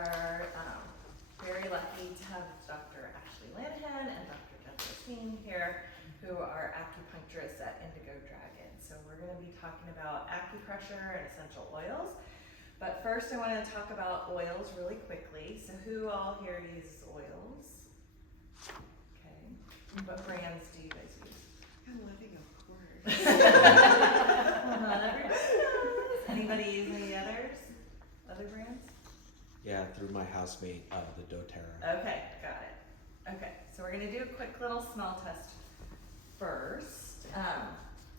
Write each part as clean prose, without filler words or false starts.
are very lucky to have Dr. Lanahan and Dr. Seine here, who are acupuncturists at Indigo Dragon. So we're going to be talking about acupressure and essential oils. But first I want to talk about oils really quickly. So who all here uses oils? Okay. What brands do you guys use? I'm living, of course. Well, not everybody does. Anybody use any others? Other brands? Yeah, through my housemate, the doTERRA. Okay, got it. Okay, so we're gonna do a quick little smell test first.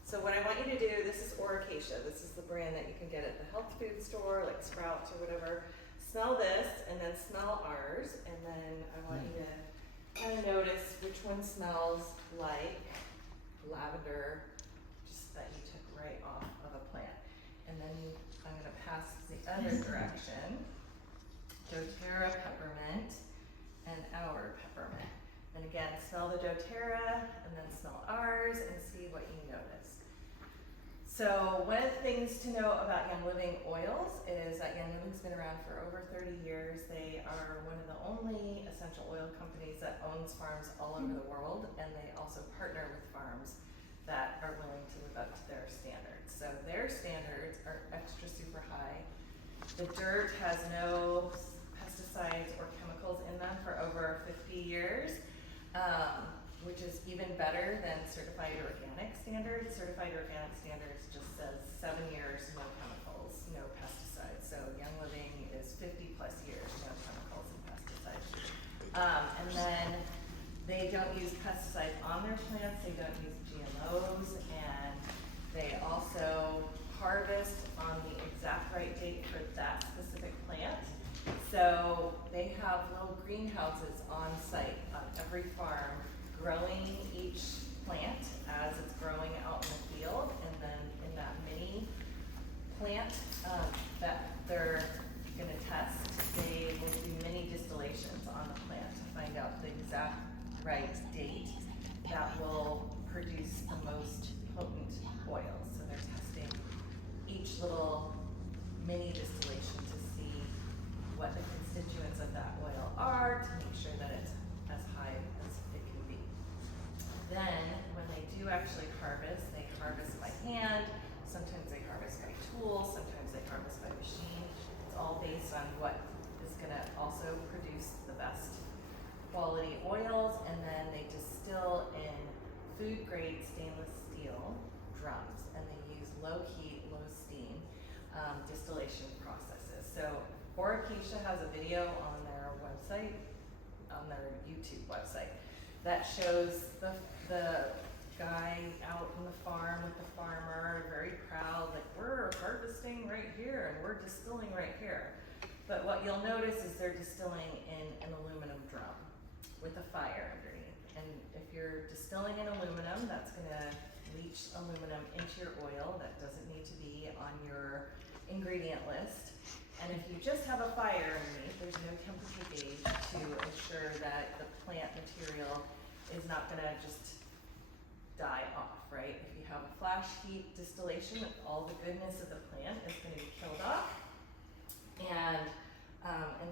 So what I want you to do, this is Acupressure. This is the brand that you can get at the health food store, like Sprouts or whatever. Smell this and then smell ours, and then I want you to kind of notice which one smells like lavender, just that you took right off of a plant. And then I'm gonna pass the other direction. doTERRA peppermint and our peppermint. And again, smell the doTERRA and then smell ours and see what you notice. So one of the things to know about Young Living oils is that Young Living's been around for over 30 years. They are one of the only essential oil companies that owns farms all over the world, and they also partner with farms that are willing to live up to their standards. So their standards are extra super high. The dirt has no pesticides or chemicals in them for over 50 years, which is even better than certified organic standards. Certified organic standards just says 7 years, no chemicals, no pesticides. So Young Living is 50 plus years, no chemicals and pesticides. And then they don't use pesticides on their plants, they don't use GMOs, and they also harvest on the exact right date for that specific plant. So they have little greenhouses on site on every farm, growing each plant as it's growing out in the field, and then in that mini plant that they're going to test, they will do mini distillations on the plant to find out the exact right date that will produce the most potent oils. So they're testing each little mini distillation to see what the constituents of that oil are, to make sure that it's as high as it can be. Then, when they do actually harvest, they harvest by hand, sometimes they harvest by tool, sometimes they harvest by machine. It's all based on what is gonna also produce the best quality oils, and then they distill in food grade stainless steel drums, and they use low heat, low steam distillation processes. So Acupressure has a video on their website, on their YouTube website, that shows the guy out in the farm with the farmer, very proud, like, we're harvesting right here and we're distilling right here. But what you'll notice is they're distilling in an aluminum drum with a fire underneath. And if you're distilling in aluminum, that's gonna leach aluminum into your oil. That doesn't need to be on your ingredient list. And if you just have a fire underneath, there's no temperature gauge to ensure that the plant material is not gonna just die off, right? If you have a flash heat distillation, all the goodness of the plant is gonna be killed off. And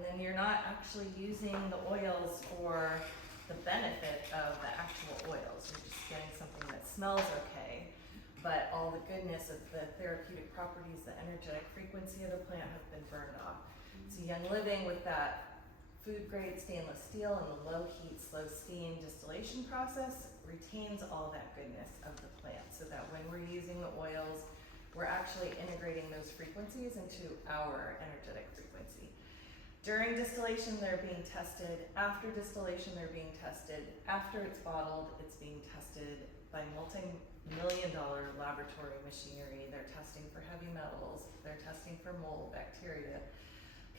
then you're not actually using the oils for the benefit of the actual oils. You're just getting something that smells okay, but all the goodness of the therapeutic properties, the energetic frequency of the plant have been burned off. So Young Living, with that food grade stainless steel and the low heat, slow steam distillation process, retains all that goodness of the plant, so that when we're using the oils, we're actually integrating those frequencies into our energetic frequency. During distillation, they're being tested. After distillation, they're being tested. After it's bottled, it's being tested by multi-million-dollar laboratory machinery. They're testing for heavy metals. They're testing for mold, bacteria,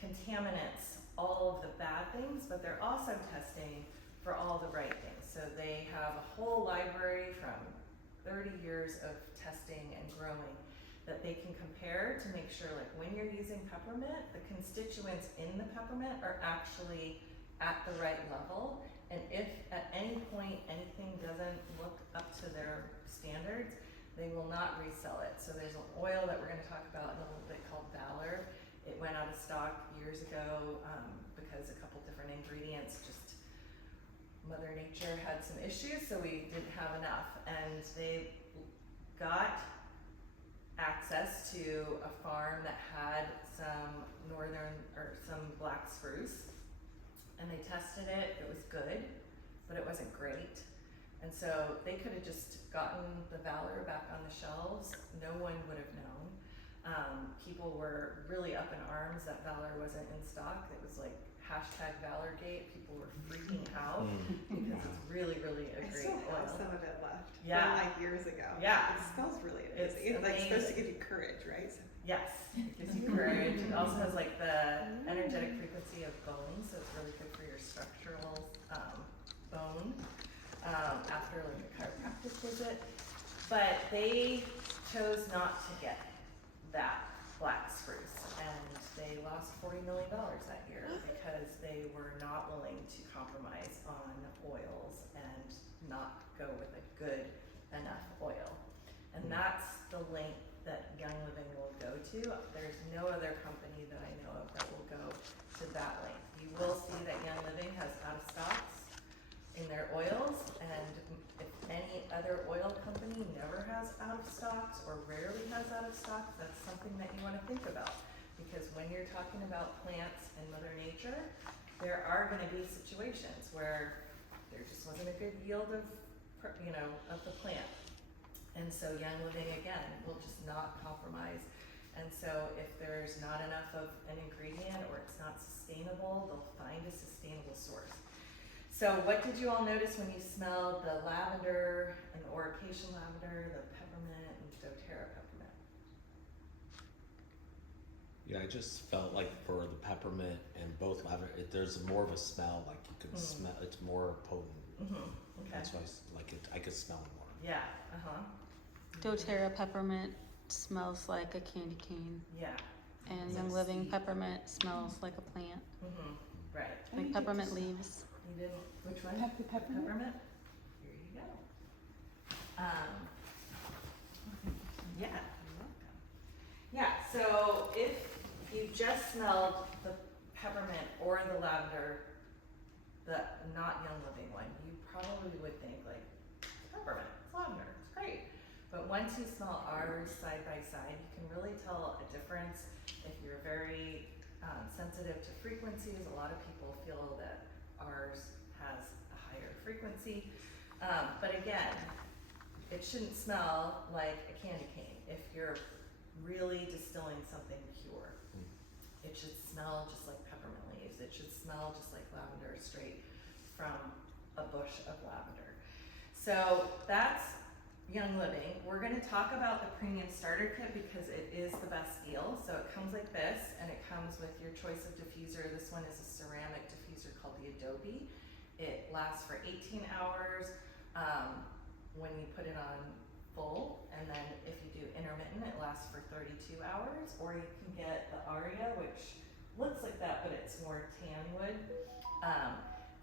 contaminants, all of the bad things, but they're also testing for all the right things. So they have a whole library from 30 years of testing and growing that they can compare to make sure, like, when you're using peppermint, the constituents in the peppermint are actually at the right level. And if at any point anything doesn't look up to their standards, they will not resell it. So there's an oil that we're going to talk about in a little bit called Valor. It went out of stock years ago because a couple different ingredients just Mother Nature had some issues, so we didn't have enough. And they got access to a farm that had some some black spruce, and they tested it. It was good, but it wasn't great. And so they could have just gotten the Valor back on the shelves. No one would have known. People were really up in arms that Valor wasn't in stock. It was like #ValorGate. People were freaking out because it's really, really a I great still have oil. some of it left. Yeah. From like years ago. Yeah. It smells really It's amazing. It's like supposed to amazing. give you courage, right? So, Yes, it gives you courage. It also has like the energetic frequency of bone, so it's really good for your structural bone after like a chiropractic visit. But they chose not to get that black spruce, and they lost $40 million that year because they were not willing to compromise on oils and not go with a good enough oil. And that's the length that Young Living will go to. There's no other company that I know of that will go to that length. You will see that Young Living has out of stocks in their oils, and if any other oil company never has out of stocks or rarely has out of stocks, that's something that you want to think about. Because when you're talking about plants and Mother Nature, there are going to be situations where there just wasn't a good yield of the plant. And so Young Living, again, will just not compromise. And so if there's not enough of an ingredient or it's not sustainable, they'll find a sustainable source. So what did you all notice when you smelled the lavender and the Orication lavender, the peppermint and doTERRA peppermint? Yeah, I just felt like for the peppermint and both lavender, there's more of a smell, like you can smell, it's more potent. Okay. That's why I could smell it more. Yeah, doTERRA peppermint smells like a candy cane, yeah, and Yes. Young Living peppermint smells like a plant, right. like peppermint leaves. You didn't, which one? The peppermint? Peppermint? Here you go. Yeah, you're welcome. Yeah, so if you just smelled the peppermint or the lavender, the not Young Living one, you probably would think like, peppermint, it's lavender, it's great. But once you smell ours side by side, you can really tell a difference. If you're very sensitive to frequencies, a lot of people feel that ours has a higher frequency. But again, it shouldn't smell like a candy cane. If you're really distilling something pure, it should smell just like peppermint leaves. It should smell just like lavender straight from a bush of lavender. So that's Young Living. We're going to talk about the premium starter kit because it is the best deal. So it comes like this, and it comes with your choice of diffuser. This one is a ceramic diffuser called the Adobe. It lasts for 18 hours when you put it on full, and then if you do intermittent, it lasts for 32 hours. Or you can get the Aria, which looks like that, but it's more tan wood.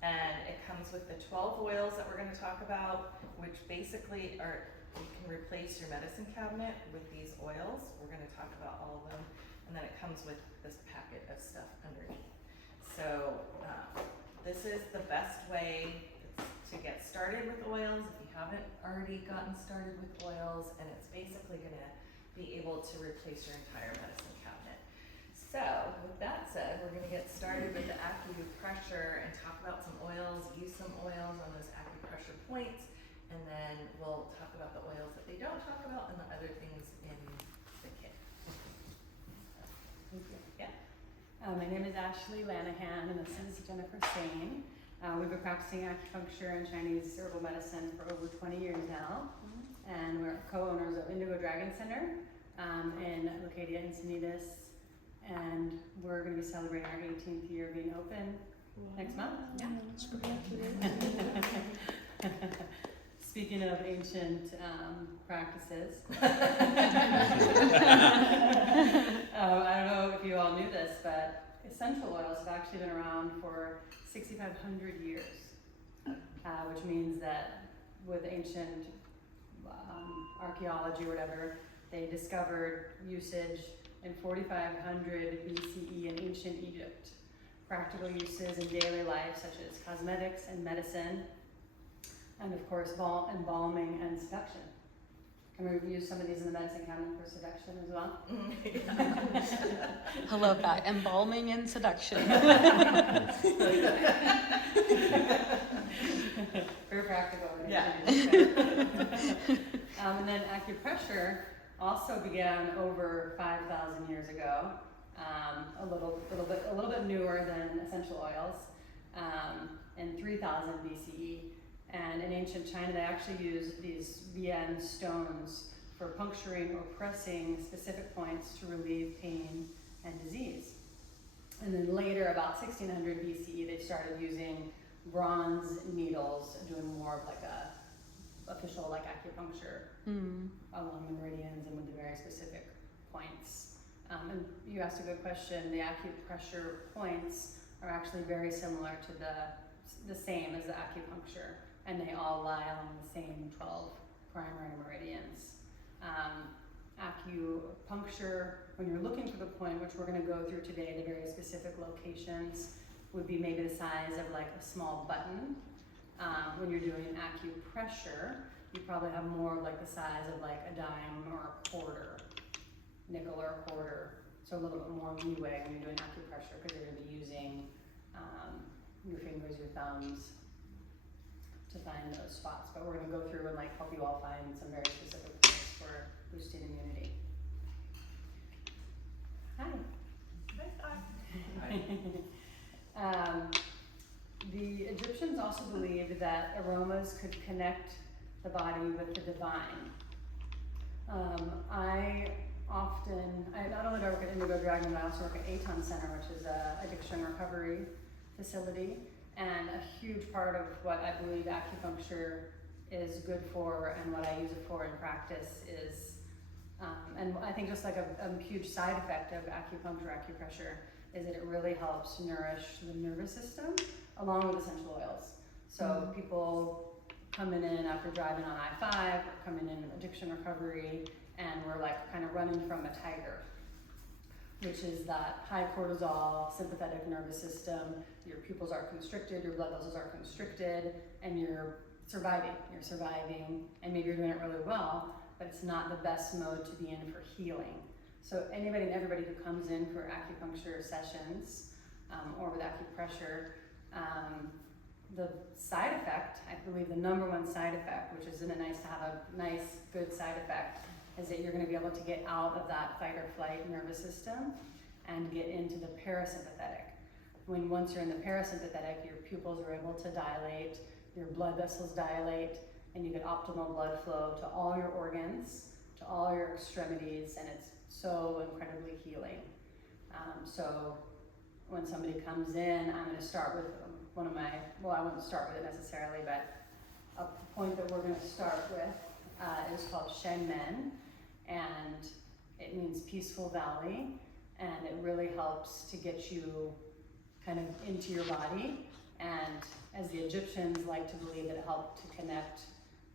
And it comes with the 12 oils that we're going to talk about, which basically are, you can replace your medicine cabinet with these oils. We're going to talk about all of them. And then it comes with this packet of stuff underneath. So this is the best way to get started with oils if you haven't already gotten started with oils. And it's basically going to be able to replace your entire medicine cabinet. So with that said, we're going to get started with the Acupressure and talk about some oils, use some oils on those acupressure points, and then we'll talk about the oils that they don't talk about and the other things in the kit. Thank you. Yeah. My name is Ashley Lanahan, and this is Jennifer Seine. We've been practicing acupuncture and Chinese herbal medicine for over 20 years now, and we're co-owners of Indigo Dragon Center in Leucadia, Encinitas, and we're going to be celebrating our 18th year of being open next month. Yeah. Speaking of ancient practices, I don't know if you all knew this, but essential oils have actually been around for 6,500 years, which means that with ancient archaeology or whatever, they discovered usage in 4500 BCE in ancient Egypt. Practical uses in daily life such as cosmetics and medicine, and of course embalming and seduction. Can we use some of these in the medicine cabinet for seduction as well? I love that. Embalming and seduction. Very practical. Yeah. And then acupressure also began over 5,000 years ago. A little bit newer than essential oils, in 3000 BCE. And in ancient China, they actually used these Vian stones for puncturing or pressing specific points to relieve pain and disease. And then later, about 1600 BCE, they started using bronze needles, doing more of like a official like acupuncture along the meridians and with the very specific points. And you asked a good question. The acupressure points are actually very similar to the same as the acupuncture, and they all lie along the same 12 primary meridians. Acupuncture, when you're looking for the point, which we're going to go through today, the very specific locations would be maybe the size of like a small button. When you're doing acupressure, you probably have more like the size of like a dime or a quarter, nickel or a quarter. So a little bit more leeway when you're doing acupressure because you're going to be using your fingers, your thumbs to find those spots. But we're going to go through and like help you all find some very specific points for boosting immunity. Hi. The Egyptians also believed that aromas could connect the body with the divine. I not only do I work at Indigo Dragon, but I also work at Acupuncture Center, which is an addiction recovery facility. And a huge part of what I believe acupuncture is good for and what I use it for in practice is, and I think just like a huge side effect of acupressure is that it really helps nourish the nervous system along with essential oils. So people coming in after driving on I-5, or coming in addiction recovery, and we're like kind of running from a tiger, which is that high cortisol, sympathetic nervous system. Your pupils are constricted, your blood vessels are constricted, and you're surviving, and maybe you're doing it really well, but it's not the best mode to be in for healing. So anybody and everybody who comes in for acupuncture sessions or with acupressure, the side effect, I believe the number one side effect, which isn't it nice to have a nice, good side effect, is that you're going to be able to get out of that fight or flight nervous system and get into the parasympathetic. Once you're in the parasympathetic, your pupils are able to dilate, your blood vessels dilate, and you get optimal blood flow to all your organs, to all your extremities, and it's so incredibly healing. So when somebody comes in, I'm going to start with I wouldn't start with it necessarily, but a point that we're going to start with is called Seine, and it means peaceful valley, and it really helps to get you kind of into your body. And as the Egyptians like to believe that it helped to connect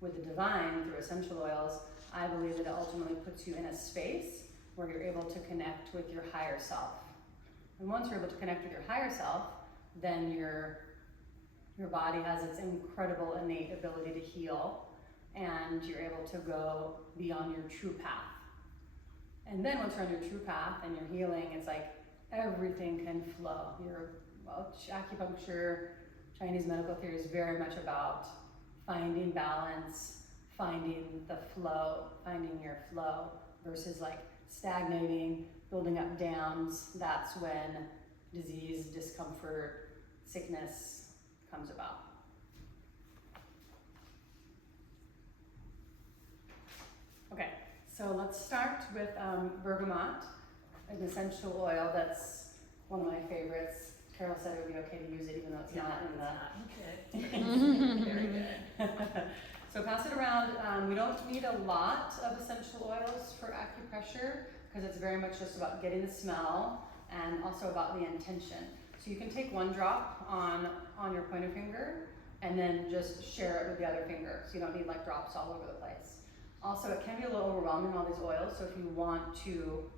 with the divine through essential oils, I believe that it ultimately puts you in a space where you're able to connect with your higher self. And once you're able to connect with your higher self, then your body has its incredible innate ability to heal, and you're able to go beyond your true path. And then once you're on your true path and you're healing, it's like everything can flow. Acupuncture, Chinese medical theory is very much about finding balance, finding the flow, finding your flow, versus like stagnating, building up dams. That's when disease, discomfort, sickness comes about. Okay, so let's start with bergamot, an essential oil that's one of my favorites. Carol said it would be okay to use it even though it's not in the... Very good. So pass it around. We don't need a lot of essential oils for acupressure because it's very much just about getting the smell and also about the intention. So you can take one drop on your pointer finger and then just share it with the other finger. So you don't need like drops all over the place. Also, it can be a little overwhelming, all these oils. So if you want to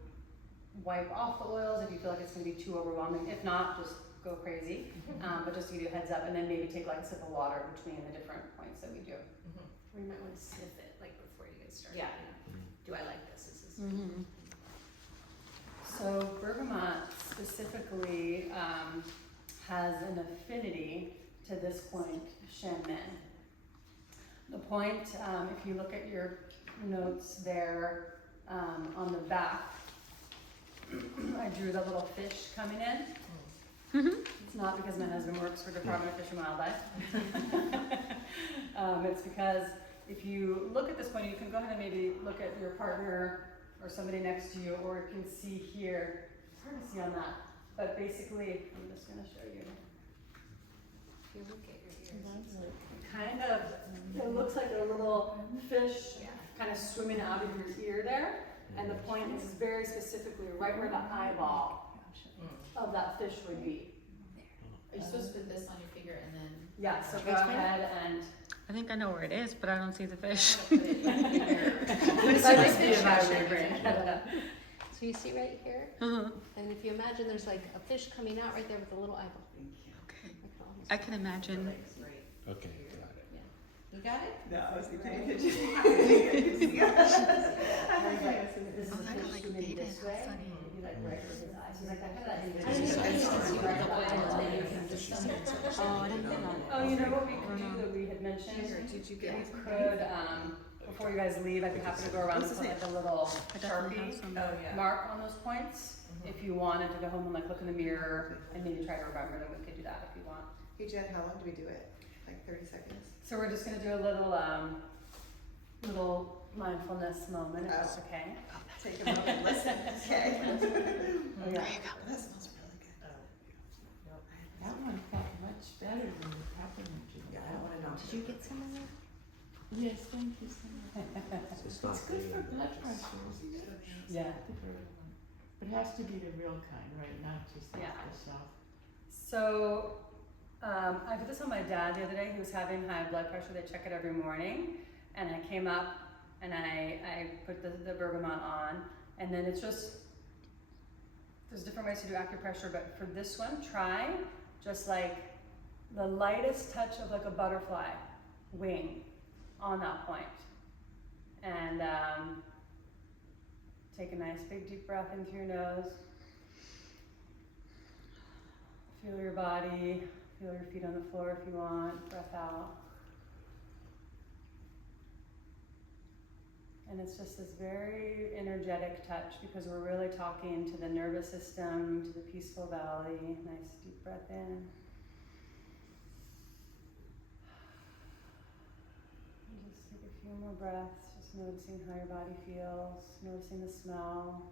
wipe off the oils if you feel like it's gonna be too overwhelming. If not, just go crazy. But just to give you a heads up, and then maybe take like a sip of water between the different points that we do. Or you might want to sniff it, like before you get started. Yeah. You know, do I like this? This is. Mm-hmm. So bergamot specifically has an affinity to this point, Shen Men. The point, if you look at your notes there on the back, I drew the little fish coming in. It's not because my husband works for Department of Fish and Wildlife. It's because if you look at this point, you can go ahead and maybe look at your partner or somebody next to you, or you can see here, it's hard to see on that, but basically, I'm just gonna show you. If you look at your ears, Kind of, it looks like a little fish kind of swimming out of your ear there, and the point is very specifically right where the eyeball of that fish would be. are you supposed to put this on your finger and then? Yeah, so go ahead and. I think I know where it is, but I don't see the fish. Put it in your. That must be a vibrant brain. So you see right here, Uh-huh. and if you imagine there's like a fish coming out right there with a little eyeball. Okay. can almost- I can imagine. Okay, got it. You got it? No, I wasn't paying attention. I didn't see it. This is Oh, a I don't fish like swimming data. this How way. funny. It'd be like right where his eyes. He's like that kind of I didn't that. see Right the behind oil, his maybe you eyes. can just. Oh, I didn't know that. Oh, you know what we could do that we had mentioned? Did you We get could, before you guys leave, I'd be happy to go around and What's put his like a little I definitely have Sharpie some. Oh, yeah. mark on those points. If you wanted to go home and like look in the mirror and maybe try to remember, then we could do that if you want. Hey Jen, how long do we do it? Like 30 seconds? So we're just gonna do a little, little mindfulness moment, if that's okay. Take a moment and listen. Okay. Oh, yeah. That smells really good. That one felt much better than the peppermint you Yeah, I got. want to know. Did you get some of that? Yes, thank you so much. It's not It's good for the- blood pressure, isn't it? Yeah. The bergamot. But it has to be the real kind, right? Not just like Yeah. the soft. So, I did this on my dad the other day. He was having high blood pressure. They check it every morning. And I came up and I put the bergamot on. And then it's just, there's different ways to do acupressure, but for this one, try just like the lightest touch of like a butterfly wing on that point. And take a nice big deep breath in through your nose. Feel your body, feel your feet on the floor if you want, breath out. And it's just this very energetic touch because we're really talking to the nervous system, to the peaceful valley. Nice deep breath in. And just take a few more breaths, just noticing how your body feels, noticing the smell.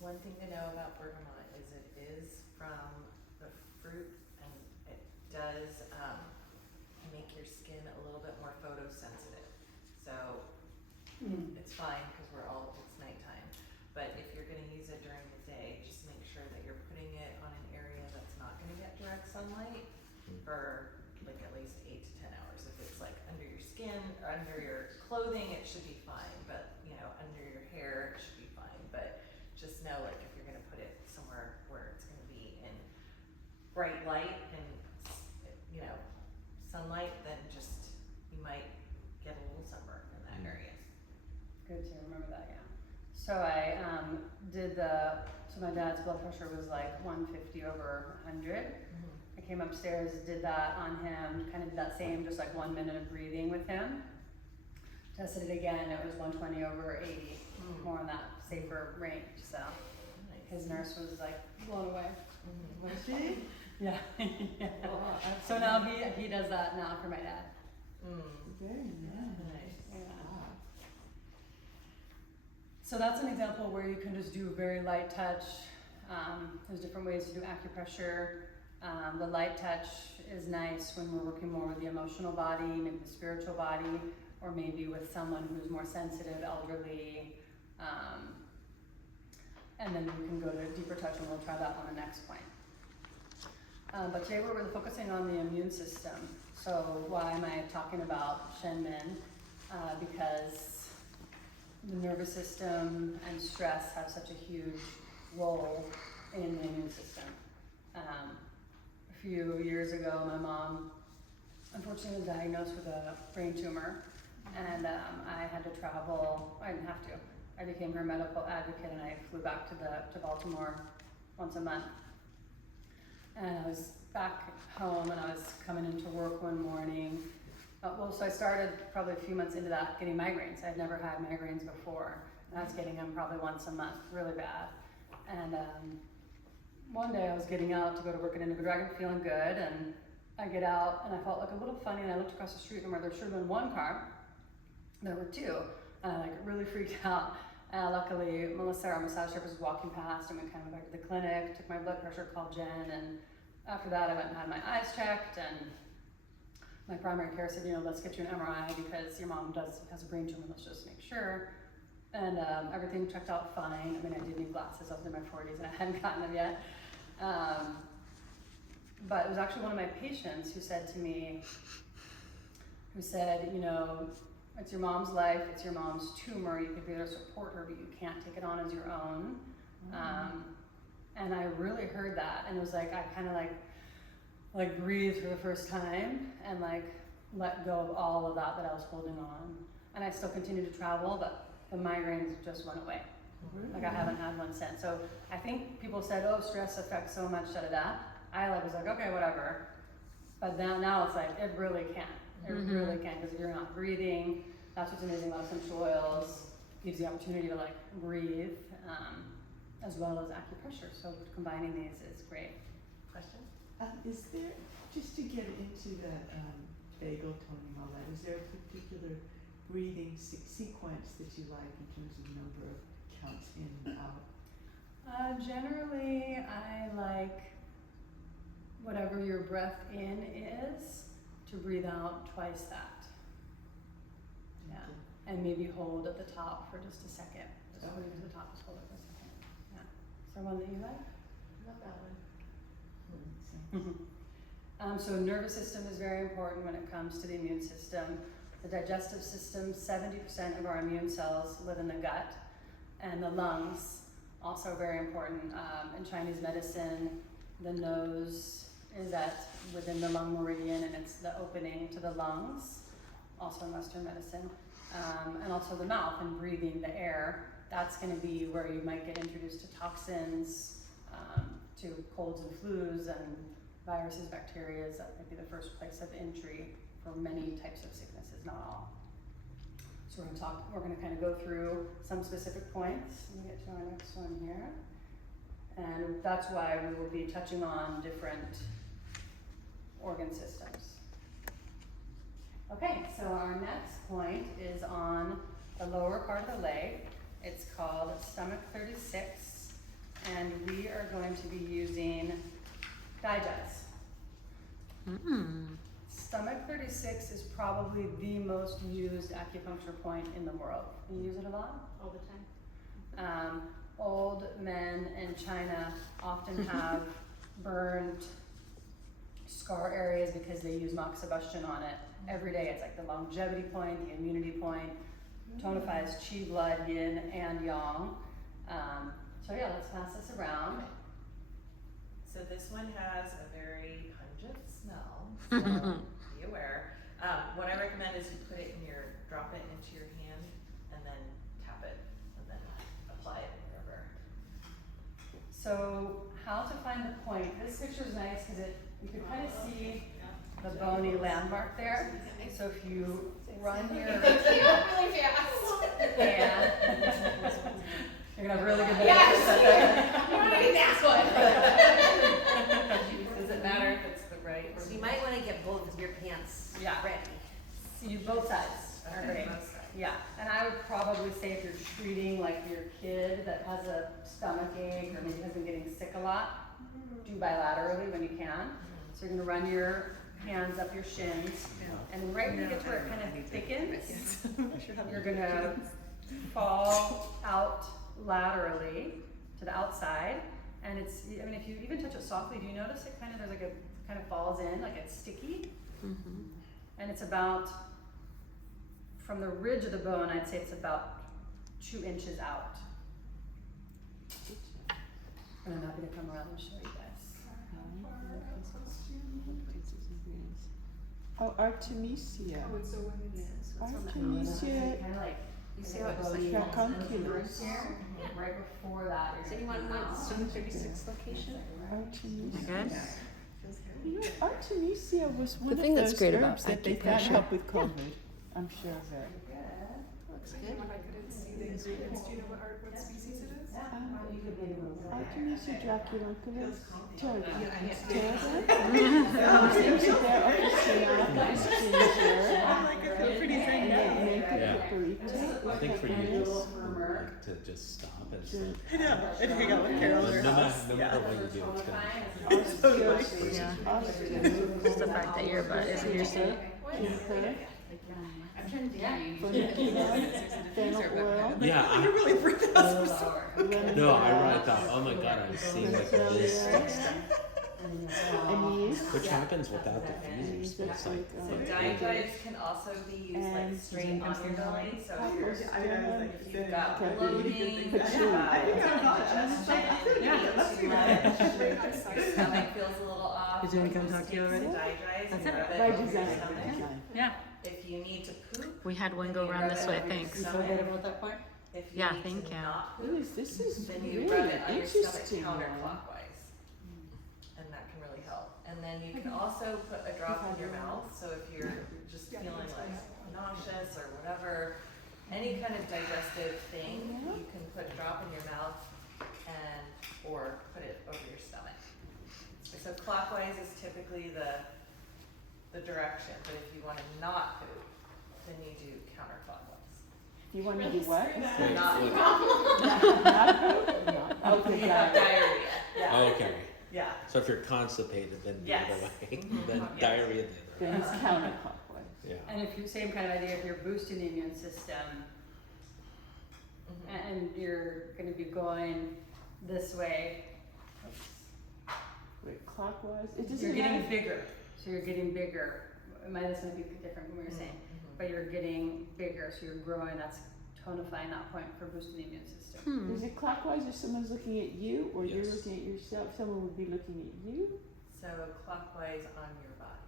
One thing to know about bergamot is it is from the fruit and it does make your skin a little bit more photosensitive. So it's fine because it's nighttime. But if you're gonna use it during the day, just make sure that you're putting it on an area that's not gonna get direct sunlight for like at least 8 to 10 hours. If it's like under your skin or under your clothing, it should be fine. But you know, under your hair, it should be fine. But just know, like, if you're gonna put it somewhere where it's gonna be in bright light and, you know, sunlight, then just, you might get a little sunburn in that area. Good to remember that, yeah. So I so my dad's blood pressure was like 150 over 100. I came upstairs, did that on him, kind of did that same, just like 1 minute of breathing with him. Tested it again, it was 120 over 80, more in that safer range, so his nurse was like blown away. Was she? Yeah. Yeah. Oh, So now he does that now for my dad. Very nice. Nice. Yeah. Wow. So that's an example where you can just do very light touch. There's different ways to do acupressure. The light touch is nice when we're working more with the emotional body, maybe the spiritual body, or maybe with someone who's more sensitive, elderly. And then we can go to deeper touch, and we'll try that on the next point. But today we're really focusing on the immune system. So why am I talking about Shenmin? Because the nervous system and stress have such a huge role in the immune system. A few years ago, my mom unfortunately was diagnosed with a brain tumor, and I had to travel. I didn't have to. I became her medical advocate, and I flew back to Baltimore once a month. And I was back home, and I was coming into work one morning. So I started probably a few months into that getting migraines. I'd never had migraines before, and I was getting them probably once a month, really bad. And one day I was getting out to go to work at Indigo Dragon, feeling good, and I get out, and I felt like a little funny, and I looked across the street, and where there should have been one car, there were two, and I really freaked out. Luckily, Melissa, our massage therapist, was walking past, and we kind of went back to the clinic, took my blood pressure, called Jen, and after that I went and had my eyes checked, and my primary care said, let's get you an MRI because your mom has a brain tumor, let's just make sure. And everything checked out fine. I mean, I did need glasses, I was in my 40s and I hadn't gotten them yet. But it was actually one of my patients who said to me, it's your mom's life, it's your mom's tumor, you could be there to support her, but you can't take it on as your own. And I really heard that, and it was like, I kind of like breathed for the first time and like let go of all of that I was holding on. And I still continue to travel, but the migraines just went away. Like I haven't had one since. So I think people said, oh, stress affects so much, I was like, okay, whatever. But now it's like, it really can. It really can, because if you're not breathing, that's what's amazing about essential oils. Gives you the opportunity to like breathe, as well as acupressure. So combining these is great. Question? Is there, just to get into that vagal toning, all that, is there a particular breathing sequence that you like in terms of number of counts in and out? Generally, I like whatever your breath in is to breathe out twice that. Yeah, and maybe hold at the top for just a second. Just hold at the top, just hold it for a second. Yeah. Is there one that you like? Love that one. So nervous system is very important when it comes to the immune system. The digestive system, 70% of our immune cells live in the gut, and the lungs, also very important. In Chinese medicine, the nose is within the lung meridian, and it's the opening to the lungs, also in Western medicine. And also the mouth and breathing the air. That's going to be where you might get introduced to toxins, to colds and flus and viruses, bacteria. That might be the first place of entry for many types of sicknesses, not all. So we're going to kind of go through some specific points. Let me get to our next one here. And that's why we will be touching on different organ systems. Okay, so our next point is on the lower part of the leg. It's called stomach 36, and we are going to be using Digest. Stomach 36 is probably the most used acupuncture point in the world. You use it a lot? All the time. Old men in China often have burned scar areas because they use moxibustion on it every day. It's like the longevity point, the immunity point, tonifies qi, blood, yin, and yang. So yeah, let's pass this around. Okay. So this one has a very pungent smell, so be aware. What I recommend is you drop it into your hand and then tap it and then apply it wherever. So how to find the point? This picture is nice because you can kind of see the bony landmark there. So if you run your Really fast. hand, you're gonna have really good Yes. You want to get that one. Does it matter if it's the right or So you might want to get both of your pants Yeah. ready. See, both sides are Okay, great. both sides. Yeah, And I would probably say if you're treating like your kid that has a stomach ache or maybe has been getting sick a lot, do bilaterally when you can. So you're gonna run your hands up your shins, and then right when you get to where it kind of thickens, you're gonna fall out laterally to the outside. And it's, I mean, if you even touch it softly, do you notice it kind of, there's like a, kind of falls in, like it's sticky? Mm-hmm. And it's about, from the ridge of the bone, I'd say it's about 2 inches out. And I'm happy to come around and show you guys. Oh, Artemisia. Oh, it's so windy. Artemisia Kind of like, You see how it just like tracunculus. here, right before that. So you want 736 location? Artemisia. Good. Feels good. You know, Artemisia was one The thing of that's those great about herbs that they found acupressure. help with COVID. I'm sure of it. Looks When I couldn't see the ingredients, do you know what species it is? Artemisia draculunculus. Terrible. I'm like, I feel pretty zen now. Yeah. I think for you, it's like to just stop and say, I know, and hang out with Carol or no house. matter what you do, it's gonna Totally. Just the fact that your butt is in your seat. I'm trying to think. Yeah, You're really freaking out. no, I thought, oh my god, I'm seeing like this, which happens without diffusers, but it's like, So diatrites can also be used like straight on your belly, so if you've got bloating, I think I'm not, and I'm just like, I feel good, let's do that. your stomach feels a little off. Did anyone come talk to you already? Diatrites, That's you it. rub it By over your design. stomach. Yeah. If you need to poop, We had one go around this way, thanks. You feel good about that part? if you Yeah, need thank to you. not poop, This is then you really rub it on your stomach interesting. counterclockwise. And that can really help. And then you can also put a drop in your mouth, so if you're just feeling like nauseous or whatever, any kind of digestive thing, you can put a drop in your mouth and, or put it over your stomach. So clockwise is typically the direction, but if you wanna not poop, then you do counterclockwise. You want to do what? wait, Not look, Okay, You have got it. diarrhea, yeah, okay, yeah. so if you're constipated, then the Yes. other way, Mhm. then Yes. diarrhea the other Then it's counterclockwise. way, yeah. And if you, same kind of idea, if you're boosting the immune system Mhm. and you're gonna be going this way, Wait, clockwise? It you're doesn't getting matter. bigger. So you're getting bigger. This might be different from what you're saying, Mhm. but you're getting bigger, so you're growing. That's tonifying that point for boosting the immune system. Is it clockwise if someone's looking at you or you're Yes. looking at yourself? Someone would be looking at you? So clockwise on your body.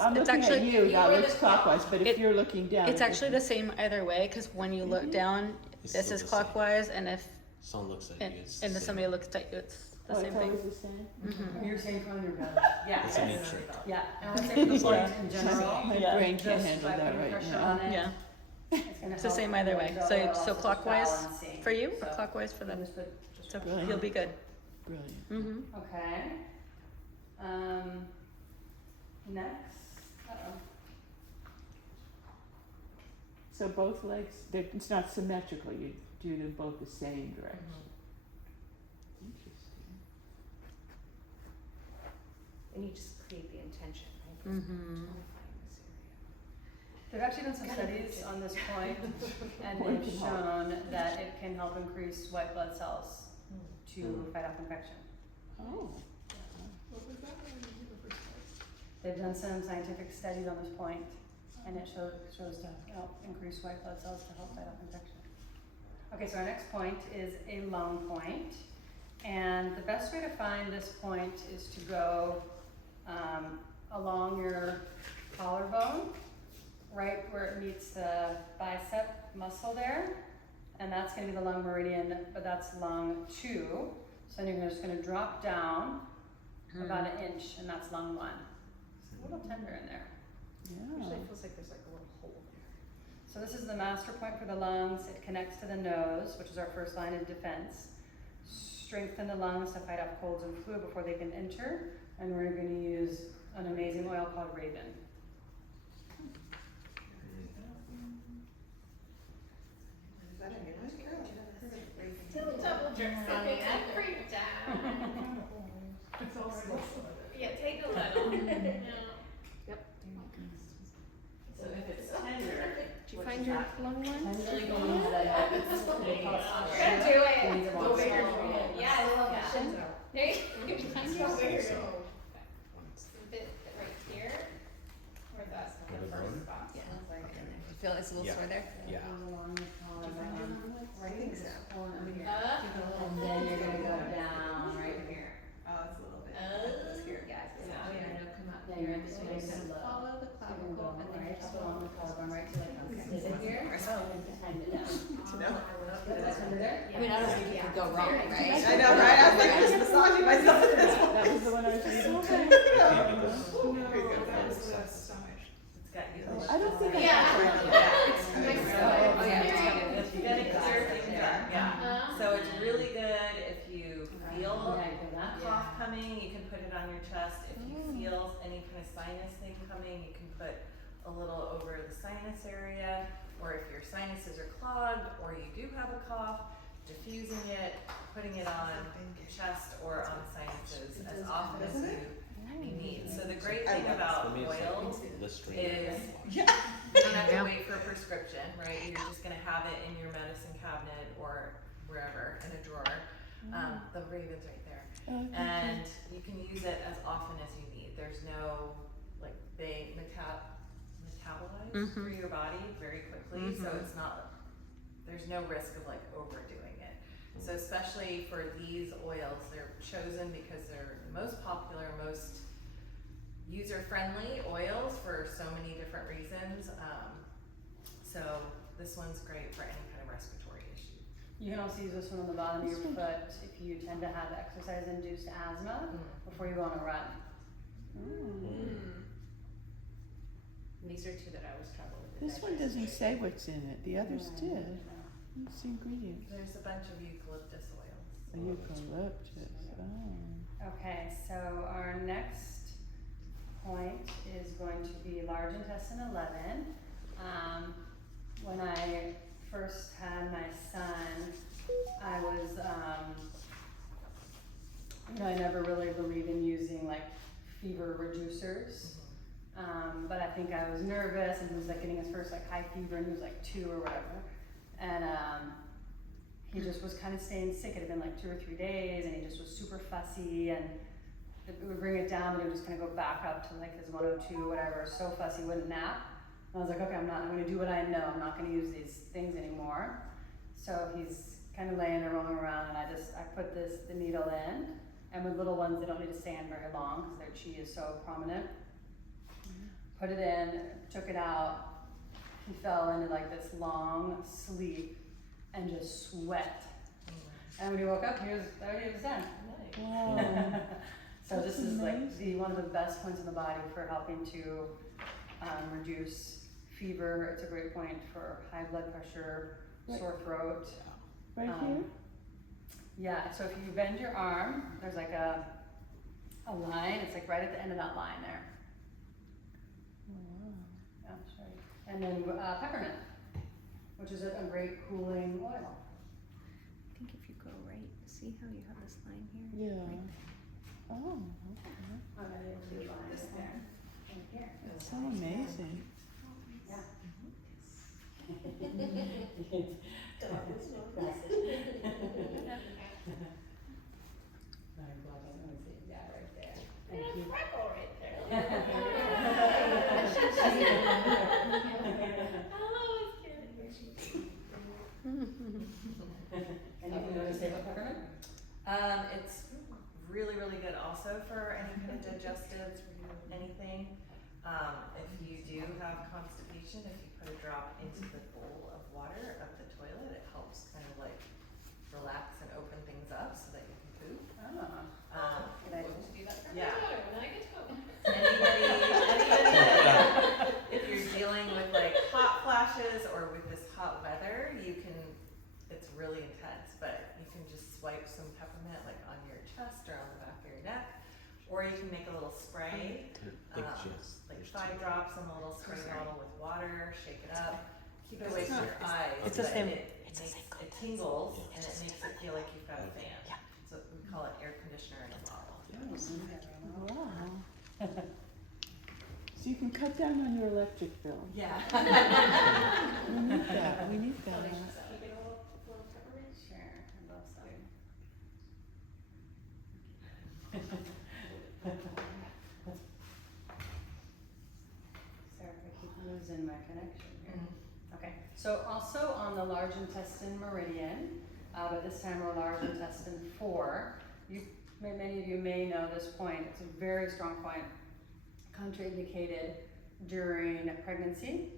I'm It's looking actually, at you, that were looks the- clockwise, but if It- you're looking down. it's it actually the doesn't- same either way, because when you look down, It's this still is the same. clockwise, and if, Someone looks at and, you, it's and the if same. somebody looks at you, it's the Oh, same it's thing. always the same? Mhm. You're saying on your belly. Yeah. It's an yeah, injury. Yeah, and I would say for the point in general, My Yeah. brain can't just handle by that putting right pressure now. on it, Yeah, it's gonna it's the help same either way. with So, the so just clockwise balancing. for you, or So, clockwise for them? just put- So Brilliant. you'll be good. Brilliant. Mm-hmm. Okay. Next. Uh-oh. So both legs, it's not symmetrical, you do them both the same direction. Mhm. Interesting. And you just create the intention, right? Mm-hmm. There've actually been some studies on this point, and they've shown that it can help increase white blood cells to fight off infection. Oh. They've done some scientific studies on this point, and it shows to help increase white blood cells to help fight off infection. Okay, so our next point is a lung point, and the best way to find this point is to go along your collarbone, right where it meets the bicep muscle there, and that's gonna be the lung meridian, but that's lung 2. So then you're just gonna drop down about an inch, and that's lung 1. It's a little tender in there. Yeah. Usually it feels like there's like a little hole there. So this is the master point for the lungs. It connects to the nose, which is our first line of defense. Strengthen the lungs to fight off colds and flu before they can enter. And we're gonna use an amazing oil called Raven. Still double drip sipping, I'm freaked out. It's all still. Yeah, take a little. So if it's tender, Did you which find is your that? long one? Really cool means that they call it We're square. gonna do it. Means it Go wants bigger. small. Yes. There you go. Did you find Go yours? bigger. It's a bit right here. Or that's the Over first there? spot. Yeah. You feel it's a little Yeah. sore there? Yeah. Goes along the collarbone. I think so. Pulling under here. Up. And then you're gonna go down right here. Oh, it's a little bit. Here. Yeah, it'll come up Yeah, here. you're Just just nice gonna and low. follow the So you're clavicle gonna and go then right just up along the collarbone, right to like sit it here. And tighten it down. That's under there? I mean, I don't think it could go wrong, right? I know, right? I was like, just massaging myself with this one. That was the one I was using. Can't get this. Very good. That was It's got you. I don't think I Yeah. have one. Yeah. It's Oh, nice. yeah. You gotta clear things up, yeah. Uh-huh. So it's really good if you feel Yeah, do a that. cough coming, you can put it on your chest. If you feel any kind of sinus thing coming, you can put a little over the sinus area. Or if your sinuses are clogged or you do have a cough, diffusing it, putting it on your chest or on sinuses as often as you need. So the great thing about For me, it's oils like Listerine. is you don't have to wait for a prescription, right? You're just gonna have it in your medicine cabinet or wherever in a drawer. The Raven's right there. Oh, thank And you can use it as often as you need. There's no, like, they metabolize through your body very quickly, so it's not, there's no risk of like overdoing it. So especially for these oils, they're chosen because they're the most popular, most user-friendly oils for so many different reasons. So this one's great for any kind of respiratory issue. You can also use this one on the bottom of your foot if you tend to have exercise-induced asthma before you go on a run. These are two that I always struggle with. This one doesn't say what's in it, the others did. What's the ingredients? There's a bunch of eucalyptus oils. Eucalyptus, oh. Okay, so our next point is going to be large intestine 11. When I first had my son, I was, I never really believed in using like fever reducers. But I think I was nervous, and he was like getting his first like high fever, and he was like 2 or whatever. And he just was kind of staying sick. It had been like 2 or 3 days, and he just was super fussy, and it would bring it down, but it would just kind of go back up to like his 102, whatever. So fussy, wouldn't nap. And I was like, okay, I'm going to do what I know. I'm not going to use these things anymore. So he's kind of laying there rolling around, and I put the needle in. And with little ones, they don't need to stand very long because their chi is so prominent. Put it in, took it out. He fell into like this long sleep and just sweat. And when he woke up, he was done. Wow. So this is like amazing. one of the best points in the body for helping to reduce fever. It's a great point for high blood pressure, sore throat. Right here? Yeah, so if you bend your arm, there's like a line. It's like right at the end of that line there. Yeah, sorry. And then peppermint, which is a great cooling oil. I think if you go right, see how you have this line here? Yeah. Oh, okay. Oh, no, you have 2 lines there. And here. That's so amazing. Yeah. And a freckle right there. Oh, it's good. Anything you want to say about peppermint? It's really, really good also for any kind of digestive anything. If you do have constipation, if you put a drop into the bowl of water of the toilet, it helps kind of like relax and open things up so that you can poop. Good idea. Do that for my Yeah. daughter when I get home. Anybody that, if you're dealing with like hot flashes or with this hot weather, it's really intense, but you can just swipe some peppermint like on your chest or on the back of your neck, or you can make a little spray, Think just- like there's 5 drops in a little spray bottle with water, shake it up, keep it away from your eyes. It's the but same- It tingles and it makes it feel like you've got a fan. Yeah. So we call it air conditioner in a bottle. Wow. So you can cut down on your electric bill. Yeah. We need that, we need that. Keep it a little peppermint. Sure, I love some. Sorry if I keep losing my connection here. Okay, so also on the large intestine meridian, but this time we're large intestine 4. Many of you may know this point. It's a very strong point, contraindicated during pregnancy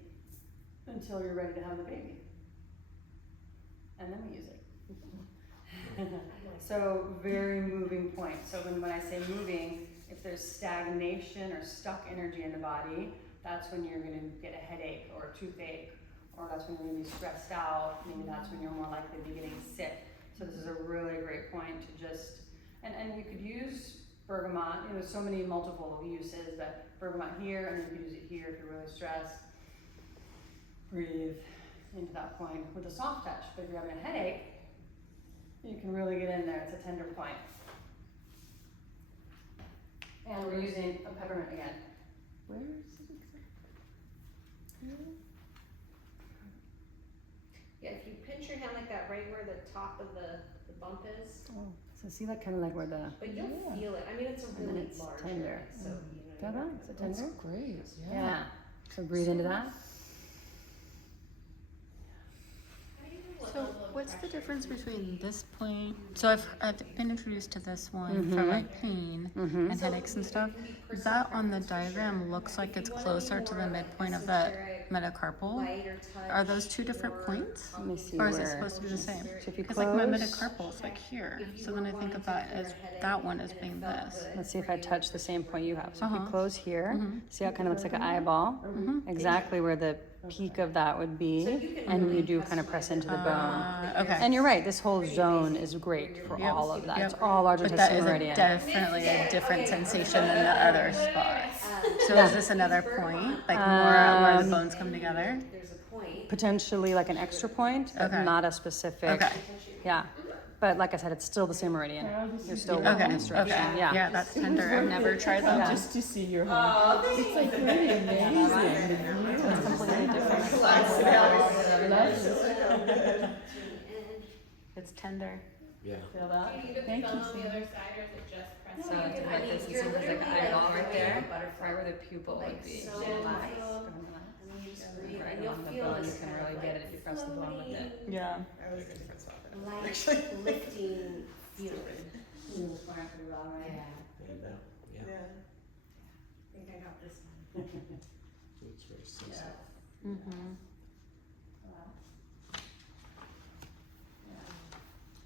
until you're ready to have the baby. And then we use it. So very moving point. So when I say moving, if there's stagnation or stuck energy in the body, that's when you're gonna get a headache or a toothache, or that's when you're gonna be stressed out. Maybe that's when you're more likely to be getting sick. So this is a really great point to just, and you could use bergamot, you know, so many multiple uses, but bergamot here, and you could use it here if you're really stressed. Breathe into that point with a soft touch, but if you're having a headache, you can really get in there. It's a tender point. And we're using a peppermint again. Where is it exactly? Here? Yeah, if you pinch your hand like that, right where the top of the bump is, Oh, so see that kind of like where the, but you'll Yeah. feel it. I mean, it's a And then really it's large tender. area, so you know. feel that? Is it tender? That's great, Yeah. So breathe into that. So what's the difference between this point? So I've been introduced to this one for Mhm. like pain Mhm. and headaches and stuff. That on the diagram looks like it's closer to the midpoint of the metacarpal. Light or touch. Are those two different points? Let me see Or is it where. supposed to be the same? So if you Because like my close- metacarpal is like here, so then I think of that as that one as being this. Let's see if I touch the same point you have. So if you Uh-huh. close here, Mhm. see how it kind of looks like an eyeball? Mhm. Exactly where the peak of that would be, and you do kind of press into the bone. Okay. And you're right, this whole zone is great for Yep. all of that. Yep. It's all large But that intestine is meridian. definitely a different sensation than the other spots. So Yeah. is this another point, like more where the bones come together? There's a point. Potentially like an extra point, but Okay. not a specific. Okay. Yeah, but like I said, it's still the same meridian. Wow, this You're is still good. working Okay. this direction. Okay. Yeah. Yeah, that's tender. I've never tried that. Just to see your home. Oh, It's like really amazing. It's completely different. It's tender. Yeah. Feel Do that? you need it Thank thumb you on so the other side, or is it just press? No, it? you can- I mean, this you're is like literally an eyeball like right a there, butterfly. right where the pupil Like would be. so Relax. gentle. And then you just breathe, Right and you'll along the feel bone, this you can kind really of get like it if you press the bone with it. Yeah. Light lifting feeling. Pretty well, right? And, yeah. I think I got this one. It's very sensitive. Mm-hmm.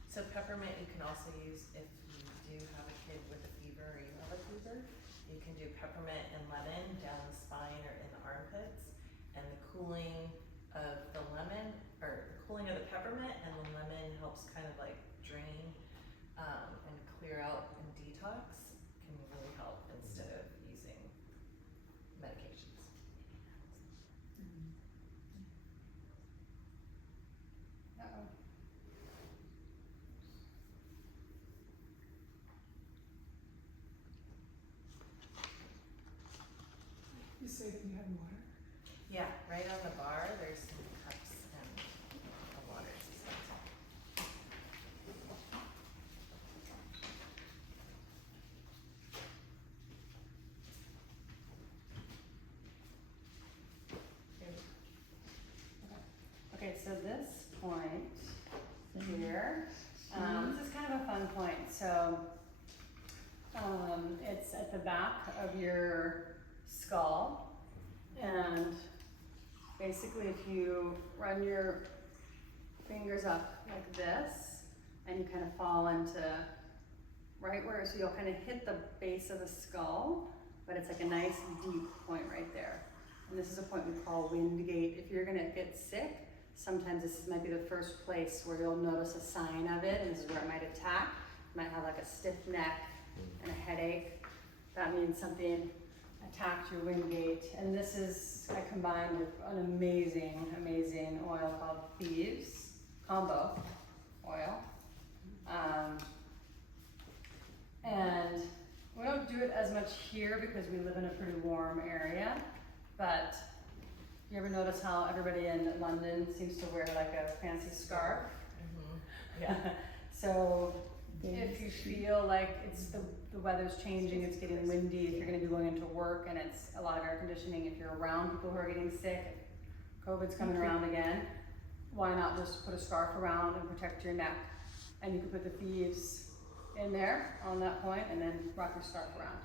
So peppermint you can also use if you do have a kid with a fever or you have a fever. You can do peppermint and lemon down the spine or in the armpits, and the cooling of the lemon, or the cooling of the peppermint and the lemon helps kind of like drain and clear out and detox, can really help instead of using medications. Uh-oh. You say that you have water? Yeah, right on the bar, there's some cups and a water dispenser. Okay, so this point here, this is kind of a fun point. So it's at the back of your skull, and basically if you run your fingers up like this, and you kind of fall into right where, so you'll kind of hit the base of the skull, but it's like a nice deep point right there. And this is a point we call wind gate. If you're gonna get sick, sometimes this might be the first place where you'll notice a sign of it, and this is where it might attack. You might have like a stiff neck and a headache. That means something attacked your wind gate. And this is, I combined with an amazing, amazing oil called Thieves Combo Oil. And we don't do it as much here because we live in a pretty warm area, but you ever notice how everybody in London seems to wear like a fancy scarf? Yeah. So if you feel like it's the weather's changing, it's getting windy, if you're gonna be going into work and it's a lot of air conditioning, if you're around people who are getting sick, if COVID's coming around again, why not just put a scarf around and protect your neck? And you can put the Thieves in there on that point and then wrap your scarf around.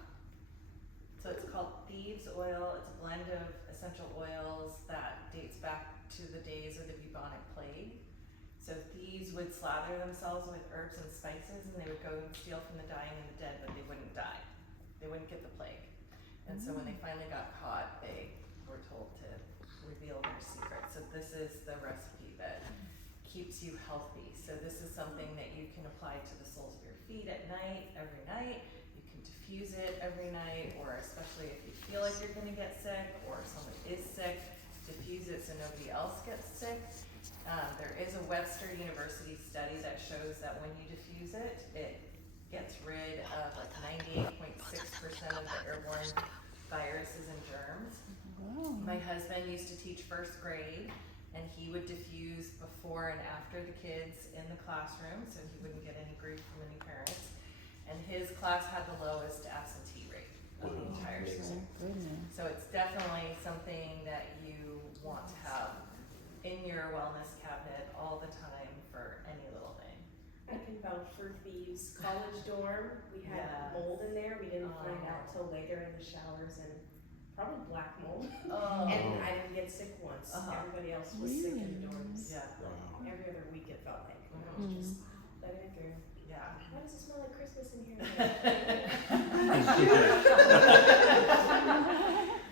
So it's called Thieves Oil. It's a blend of essential oils that dates back to the days of the bubonic plague. So thieves would slather themselves with herbs and spices, and they would go and steal from the dying and the dead, but they wouldn't die. They wouldn't get the plague. And so when they finally got caught, they were told to reveal their secret. So this is the recipe that keeps you healthy. So this is something that you can apply to the soles of your feet at night, every night. You can diffuse it every night, or especially if you feel like you're gonna get sick or someone is sick, diffuse it so nobody else gets sick. There is a Webster University study that shows that when you diffuse it, it gets rid of like 98.6% of the airborne viruses and germs. Wow. My husband used to teach first grade, and he would diffuse before and after the kids in the classroom, so he wouldn't get any grief from any parents. And his class had the lowest absentee rate of the entire school. So it's definitely something that you want to have in your wellness cabinet all the time for any little thing. I can vouch for Thieves college dorm. We had Yes. mold in there. We didn't find Oh. out till later in the showers, and probably black mold. Oh. And I didn't get sick once. Uh-huh. Everybody else was sick in the dorms. Yeah. Wow. Every other week it felt like. And I Mhm. was just letting it through. Yeah. Why does it smell like Christmas in here?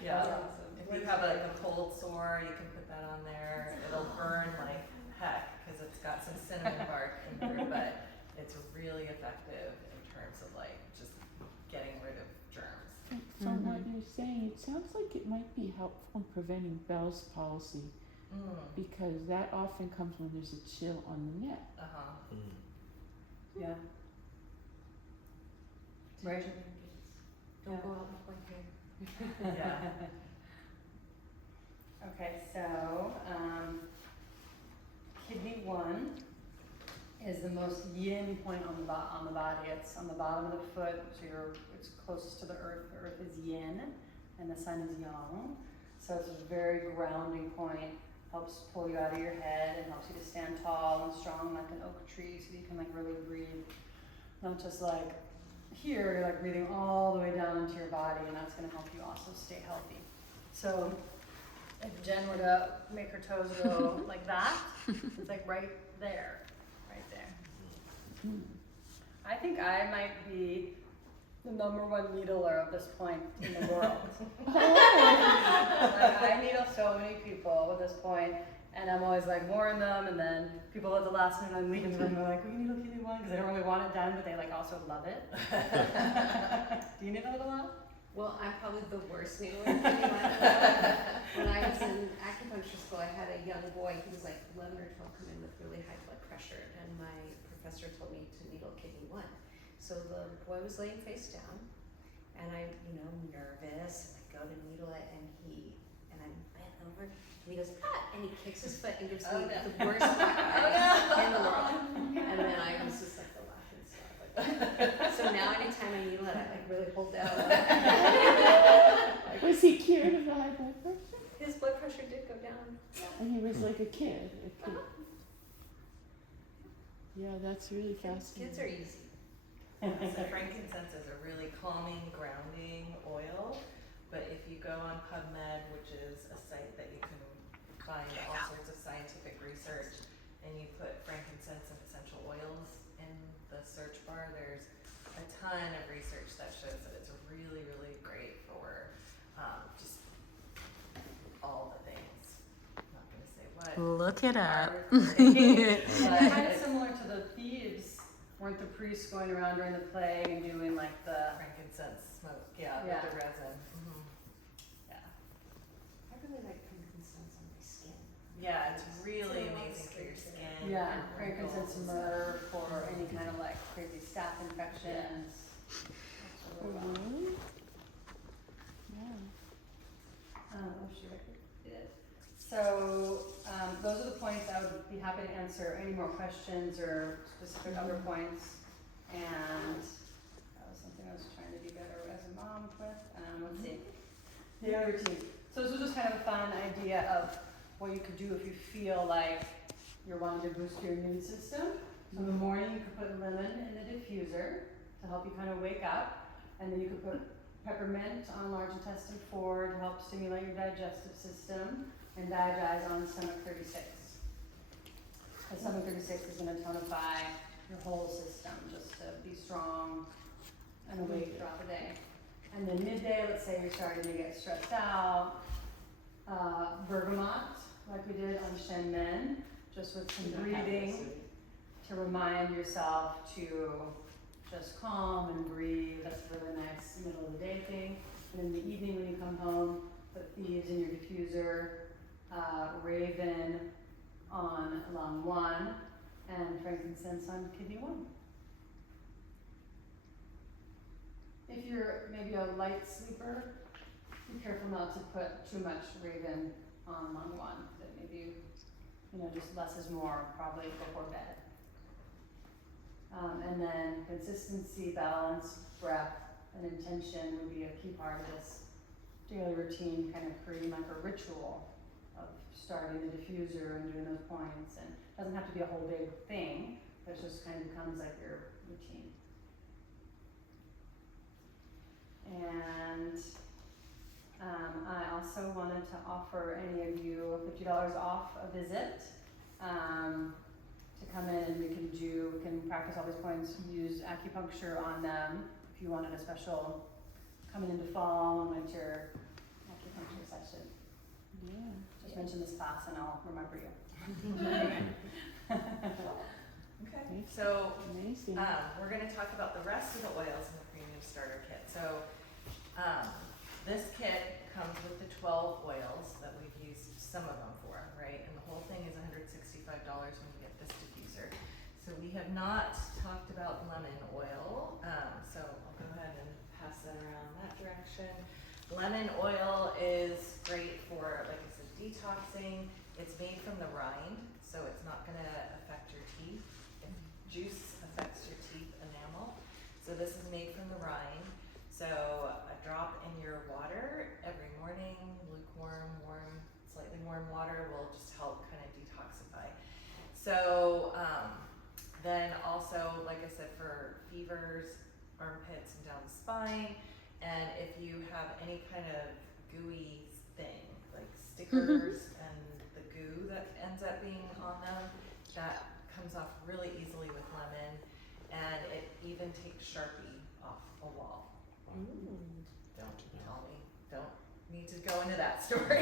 Yeah. Awesome. If you have like a cold sore, you can put that on there. It'll burn like heck because it's got some cinnamon bark in there, but it's really effective in terms of like just getting rid of germs. From what you're saying, it sounds like it might be helpful in preventing Bell's palsy, because that often comes when there's a chill on the neck. Uh-huh. Yeah. Right. Don't go out with my hair. Yeah. Okay, so kidney 1 is the most yin point on the body. It's on the bottom of the foot, so it's closest to the earth. The earth is yin, and the sun is yang. So it's a very grounding point. Helps pull you out of your head and helps you to stand tall and strong like an oak tree, so you can like really breathe. Not just like here, you're like breathing all the way down into your body, and that's going to help you also stay healthy. So if Jen were to make her toes go like that, it's like right there. I think I might be the #1 needler of this point in the world. Like, I needle so many people at this point, and I'm always like warning them, and then people at the last minute I'm leaving the room, they're like, "We needle kidney 1," because I don't really want it done, but they like also love it. Do you needle it a lot? Well, I'm probably the worst needler in the world. When I was in acupuncture school, I had a young boy. He was like 11 or 12, come in with really high blood pressure, and my professor told me to needle kidney 1. So the boy was laying face down, and I'm, nervous, and I go to needle it, and I'm bent over, and he goes, "Ah!" and he kicks his foot and gives me the worst black eye in the world. And then I was just like the laughing star. Like, so now anytime I needle it, I like really hold down. Was he cured of the high blood pressure? His blood pressure did go down. And he was like a kid. Yeah, that's really fascinating. Kids are easy. So frankincense is a really calming, grounding oil, but if you go on PubMed, which is a site that you can find all sorts of scientific research, and you put frankincense and essential oils in the search bar, there's a ton of research that shows that it's really, really great for just all the things. I'm not going to say what. Look it up. But Kind of similar to the Thieves. Weren't the priests going around during the plague and doing like the frankincense smoke, yeah, Yeah. with the resin. more questions or specific other points. And that was something I was trying to do better as a mom with. Let's see. The other routine. So this was just kind of a fun idea of what you could do if you feel like you're wanting to boost your immune system. So in the morning you could put lemon in the diffuser to help you kind of wake up. And then you could put peppermint on large intestine 4 to help stimulate your digestive system. And diagize on stomach 36. The stomach 36 is going to tonify your whole system just to be strong and awake throughout the day. And then midday, let's say you're starting to get stressed out, bergamot, like we did on Seine, just with some breathing to remind yourself to just calm and breathe. That's a really nice middle of the day thing. And in the evening when you come home, put thieves in your diffuser, raven on lung 1, and frankincense on kidney 1. If you're maybe a light sleeper, be careful not to put too much raven on lung 1. That maybe, just less is more probably before bed. And then consistency, balance, breath, and intention would be a key part of this daily routine, kind of creating like a ritual of starting the diffuser and doing those points. And it doesn't have to be a whole big thing, but it just kind of becomes like your routine. And I also wanted to offer any of you $50 off a visit to come in, and we can practice all these points, use acupuncture on them if you wanted a special coming into fall and winter acupuncture session. Yeah. Just mention this class and I'll remember you. Okay, so Amazing. we're going to talk about the rest of the oils in the premium starter kit. So this kit comes with the 12 oils that we've used some of them for, right? And the whole thing is $165 when you get this diffuser. So we have not talked about lemon oil, so I'll go ahead and pass that around that direction. Lemon oil is great for, like I said, detoxing. It's made from the rind, so it's not going to affect your teeth. If juice affects your teeth enamel, so this is made from the rind. So a drop in your water every morning, lukewarm, warm, slightly warm water will just help kind of detoxify. So then also, like I said, for fevers, armpits, and down the spine, and if you have any kind of gooey thing, like stickers and the goo that ends up being on them, that comes off really easily with lemon, and it even takes Sharpie off a wall. Don't tell me. Don't need to go into that story.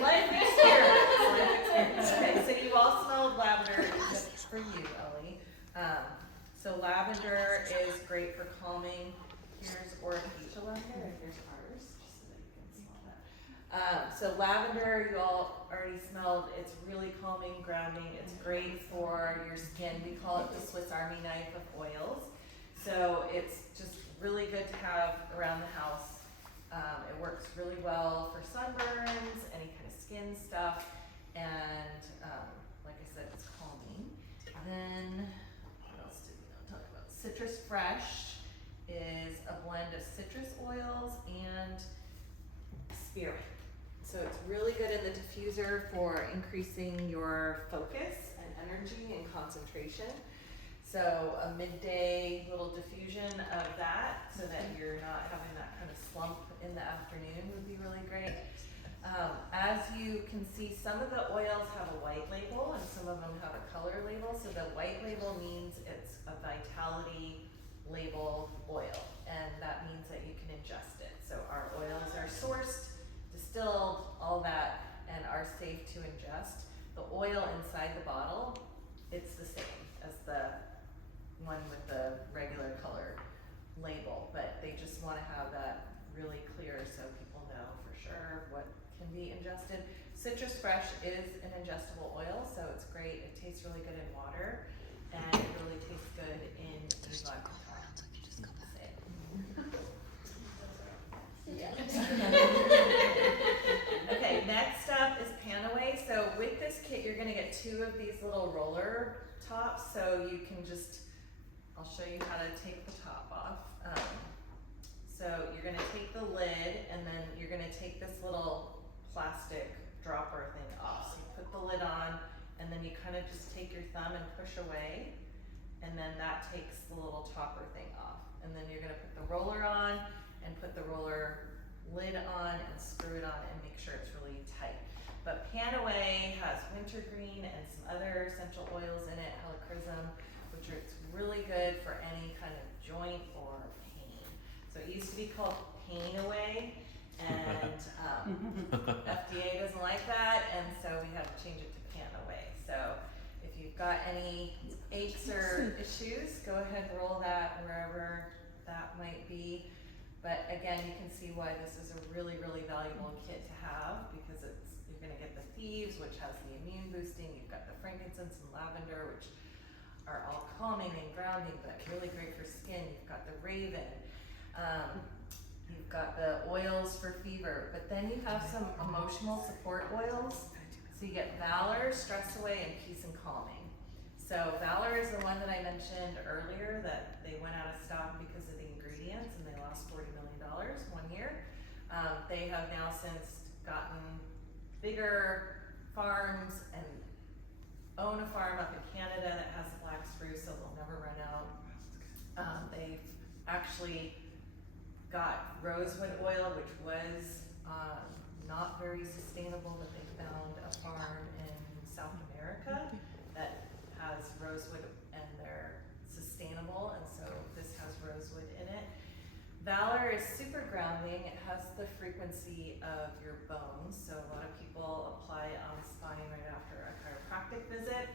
Life experience. Okay, so you all smelled lavender. That's for you, Ellie. So lavender is great for calming. Here's Oracacia lavender, and here's ours, just so that you can smell that. So lavender, you all already smelled. It's really calming, grounding. It's great for your skin. We call it the Swiss Army knife of oils. So it's just really good to have around the house. It works really well for sunburns, any kind of skin stuff, and like I said, it's calming. And then, what else did we not talk about? Citrus Fresh is a blend of citrus oils and spearmint. So it's really good in the diffuser for increasing your focus and energy and concentration. So a midday little diffusion of that so that you're not having that kind of slump in the afternoon would be really great. As you can see, some of the oils have a white label and some of them have a color label. So the white label means it's a vitality label oil, and that means that you can ingest it. So our oils are sourced, distilled, all that, and are safe to ingest. The oil inside the bottle, it's the same as the one with the regular color label, but they just want to have that really clear so people know for sure what can be ingested. Citrus Fresh is an ingestible oil, so it's great. It tastes really good in water, and it really tastes good in vodka. Okay, next up is Panaway. So with this kit, you're going to get 2 of how to take the top off. So you're gonna take the lid and then you're gonna take this little plastic dropper thing off. So you put the lid on and then you kind of just take your thumb and push away, and then that takes the little topper thing off. And then you're gonna put the roller on and put the roller lid on and screw it on and make sure it's really tight. But Panaway has wintergreen and some other essential oils in it, helichrysum, which are it's really good for any kind of joint or pain. So it used to be called Pain Away, and FDA doesn't like that, and so we had to change it to Panaway. So if you've got any aches or issues, go ahead and roll that wherever that might be. But again, you can see why this is a really, really valuable kit to have, because you're gonna get the thieves, which has the immune boosting. You've got the frankincense and lavender, which are all calming and grounding, but really great for skin. You've got the raven. You've got the oils for fever, but then you have some emotional support oils. So you get Valor, Stress Away, and Peace and Calming. So Valor is the one that I mentioned earlier that they went out of stock because of the ingredients and they lost $40 million 1 year. They have now since gotten bigger farms and own a farm up in Canada that has black spruce, so they'll never run out. They've actually got rosewood oil, which was not very sustainable, but they found a farm in South America that has rosewood and they're sustainable, and so this has rosewood in it. Valor is super grounding. It has the frequency of your bones, so a lot of people apply it on spine right after a chiropractic visit.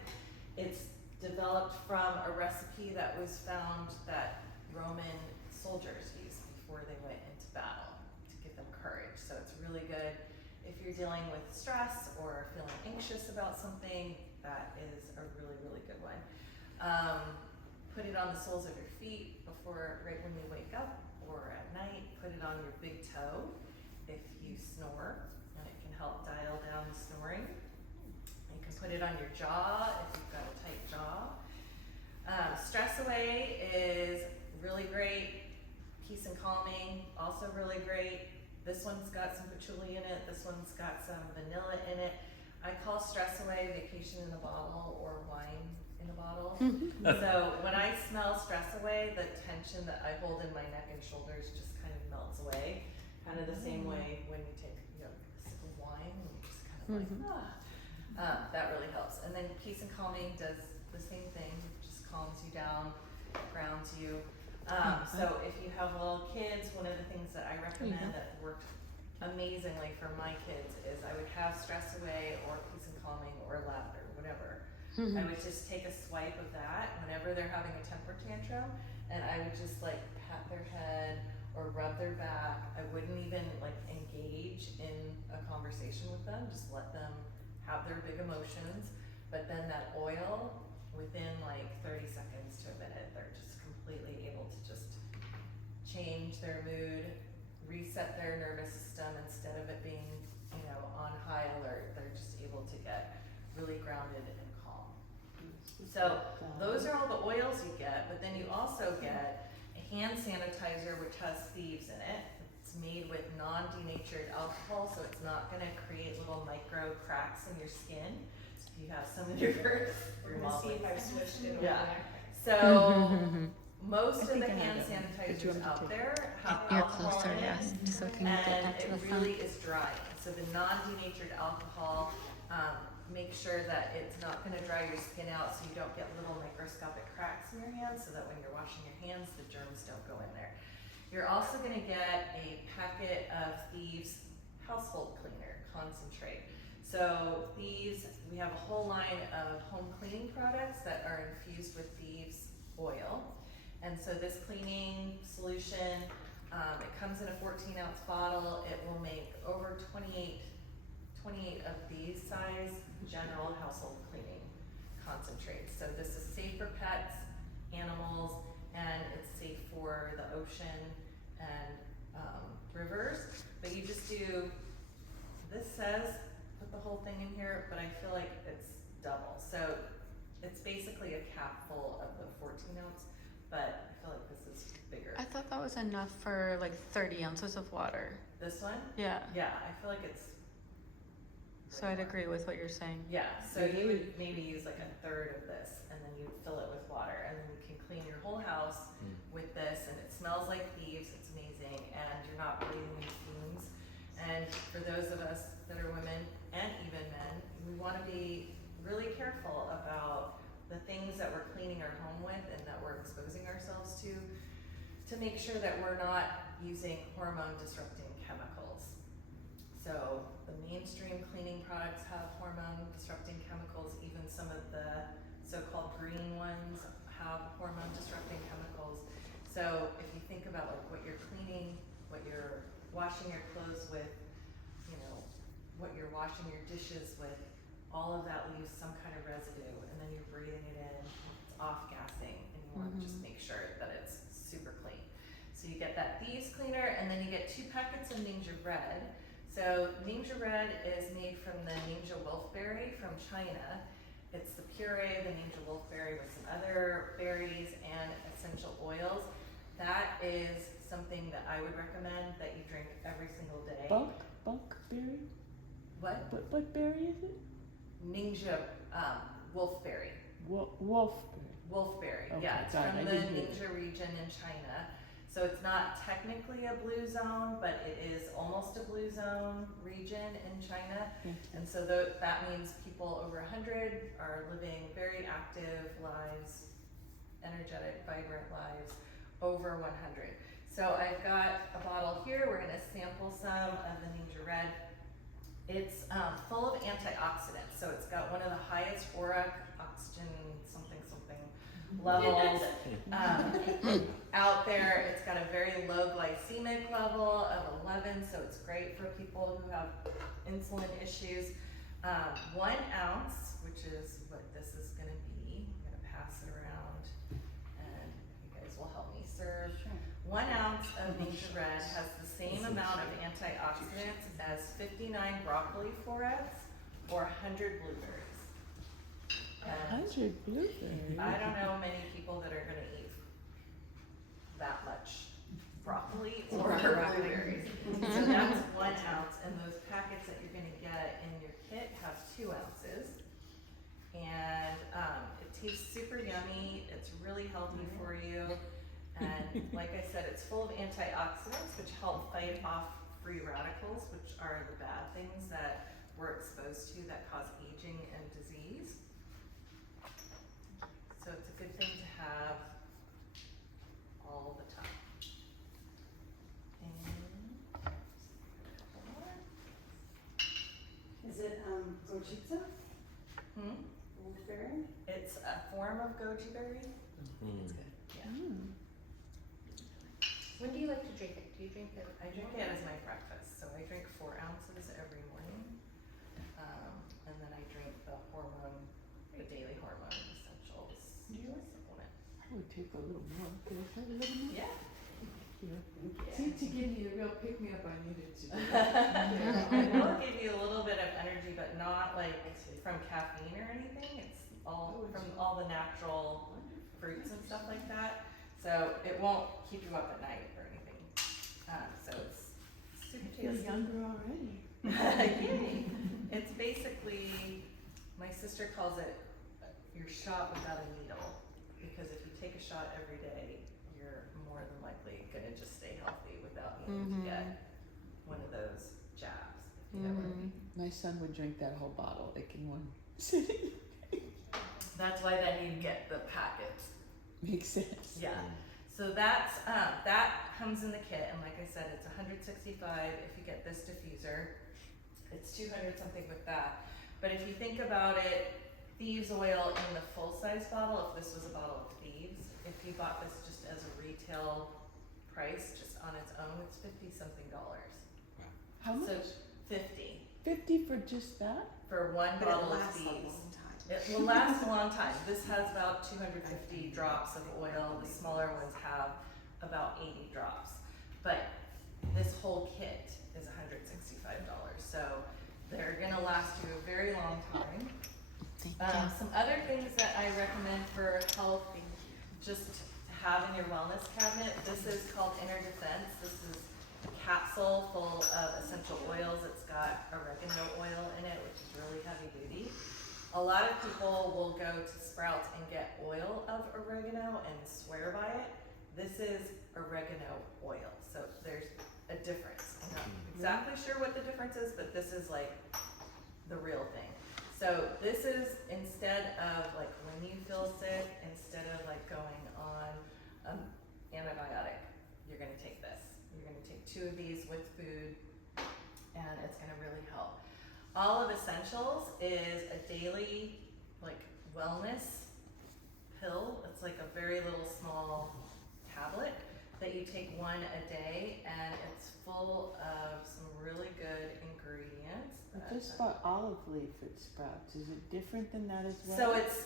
It's developed from a recipe that was found that Roman soldiers used before they went into battle to give them courage. So it's really good if you're dealing with stress or feeling anxious about something. That is a really, really good one. Put it on the soles of your feet right when you wake up or at night. Put it on your big toe if you snore, and it can help dial down the snoring. You can put it on your jaw if you've got a tight jaw. Stress Away is really great. Peace and Calming, also really great. This one's got some patchouli in it. This one's got some vanilla in it. I call Stress Away vacation in a bottle or wine in a bottle. So when I smell Stress Away, the tension that I hold in my neck and shoulders just kind of melts away. Kind of the same way when you take a sip of wine and you just kind of like, that really helps. And then Peace and Calming does the same thing, just calms you down, grounds you. So if you have little kids, one of the things that I recommend that worked amazingly for my kids is I would have Stress Away or Peace and Calming or lavender, whatever. I would just take a swipe of that whenever they're having a temper tantrum, and I would just like pat their head or rub their back. I wouldn't even like engage in a conversation with them, just let them have their big emotions. But then that oil, within like 30 seconds to a minute, they're just completely able to just change their mood, reset their nervous system. Instead of it being, on high alert, they're just able to get really grounded and calm. So those are all the oils you get, but then you also get a hand sanitizer which has thieves in it. It's made with non-denatured alcohol, so it's not gonna create little micro cracks in your skin. So if you have some in your We're gonna see if I've switched it over Yeah. there. So most of the hand sanitizers out there have You're alcohol closer, in it, yes, so can you get and that to it the front? really is drying. So the non-denatured alcohol, make sure that it's not gonna dry your skin out so you don't get little microscopic cracks in your hands, so that when you're washing your hands, the germs don't go in there. You're also gonna get a packet of Thieves household cleaner concentrate. So Thieves, we have a whole line of home cleaning products that are infused with Thieves oil. And so this cleaning solution, it comes in a 14-ounce bottle. It will make over 28 of these size general household cleaning concentrates. So this is safe for pets, animals, and it's safe for the ocean and rivers. But you just do, this says put the whole thing in here, but I feel like it's double. So it's basically a cap full of the 14-ounce but I feel like this is bigger. I thought that was enough for like 30 ounces of water. This one? Yeah. Yeah, I feel like it's. So I'd agree with what you're saying. Yeah, so you would maybe use like a third of this, and then you fill it with water, and then you can clean your whole house with this, and it smells like thieves. It's amazing, and you're not breathing in fumes. And for those of us that are women and even men, we want to be really careful about the things that we're cleaning our home with and that we're exposing ourselves to make sure that we're not using hormone disrupting chemicals. So the mainstream cleaning products have hormone disrupting chemicals. Even some of the so-called green ones have hormone disrupting chemicals. So if you think about like what you're cleaning, what you're washing your clothes with, you know, what you're washing your dishes with, all of that leaves some kind of residue, and then you're breathing it in, it's off-gassing, and you want to just make sure that it's super clean. So you get that Thieves Cleaner, and then you get 2 packets of Ningxia Red. So Ningxia Red is made from the Ningxia wolfberry from China. It's the puree of the Ningxia wolfberry with some other berries and essential oils. That is something that I would recommend that you drink every single day. Buckberry? What? What berry is it? Ningxia wolfberry. Wolfberry. Wolfberry, Okay, yeah, it's got it. from I the didn't hear Ningxia region in China. So it's not technically a blue zone, but it is almost a blue zone region in China. And so that means people over 100 are living very active lives, energetic, vibrant lives over 100. So I've got a bottle here. We're gonna sample some of the Ningxia Red. It's full of antioxidants, so it's got one of the highest auric oxygen something levels out there. It's got a very low glycemic level of 11, so it's great for people who have insulin issues. 1 ounce, which is what this is going to be. I'm going to pass it around, and you guys will help me serve. 1 ounce of Ningxia Red has the same amount of antioxidants as 59 broccoli florets or 100 blueberries. 100 blueberries. I don't know many people that are going to eat that much broccoli or blueberries. So that's 1 ounce, and those packets that you're going to get in your kit have 2 ounces. And it tastes super yummy. It's really healthy for you. And like I said, it's full of antioxidants, which help fight off free radicals, which are the bad things that we're exposed to that cause aging and disease. So it's a good thing to have all the time. And Is it gochujang? Wolfberry? It's a form of goji berry. Yeah. When do you like to drink it? Do you drink it? I drink it as my breakfast, so I drink 4 ounces every morning. And then I drink the daily hormone essentials supplement. I would take a little more. Can I have a little more? Yeah. See, to give me the real pick-me-up I needed to do. It will give you a little bit of energy, but not like from caffeine or anything. It's all from all the natural fruits and stuff like that. So it won't keep you up at night or anything. So it's super I feel tasty. younger already. Yay! It's basically, my sister calls it your shot without a needle, because if you take a shot every day, you're more than likely gonna just stay healthy without needing to get one of those jabs, if you know what I mean. My son would drink that whole bottle like in one sitting. That's why then you get the packets. Makes sense. Yeah. So that's that comes in the kit, and like I said, it's $165 if you get this diffuser. It's $200 something with that. But if you think about it, Thieves oil in the full-size bottle, if this was a bottle of Thieves, if you bought this just as a retail price, just on its own, it's $50 something. How much? So 50 50 for just that? for 1 bottle of Thieves. It will last a long time. This has about 250 drops of oil. The smaller ones have about 80 drops. But this whole kit is $165. So they're gonna last you a very long time. Thank you. Some other things that I recommend for health, just to have in your wellness cabinet. This is called Inner Defense. This is a capsule full of essential oils. It's got oregano oil in it, which is really heavy duty. A lot of people will go to Sprouts and get oil of oregano and swear by it. This is oregano oil, so there's a difference. I'm not exactly sure what the difference is, but this is like the real thing. So this is, instead of like when you feel sick, instead of like going on an antibiotic, you're gonna take this. You're gonna take 2 of these with food, and it's gonna really help. All of Essentials is a daily like wellness pill. It's like a very little small tablet that you take 1 a day, and it's full of some really good ingredients. I just bought olive leaf at Sprouts. Is it different than that as well? So it's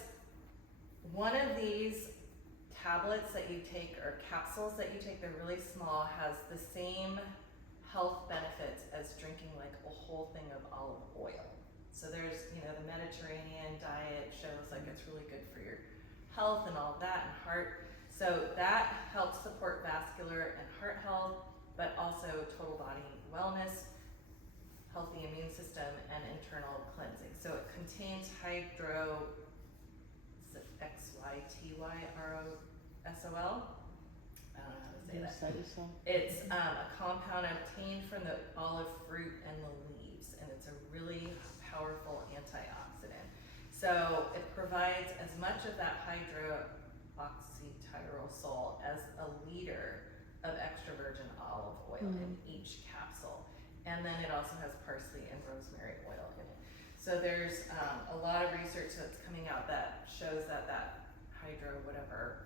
one of these tablets that you take, or capsules that you take, they're really small, has the same health benefits as drinking like a whole thing of olive oil. So there's, you know, the Mediterranean diet shows like it's really good for your health and all that, and heart. So that helps support vascular and heart health, but also total body wellness, healthy immune system, and internal cleansing. So it contains XYTYROSOL. I don't know how to say that. Cytosol? It's a compound obtained from the olive fruit and the leaves, and it's a really powerful antioxidant. So it provides as much of that hydroxytyrosol as a liter of extra virgin olive oil in each capsule. And then it also has parsley and rosemary oil in it. So there's a lot of research that's coming out that shows that that whatever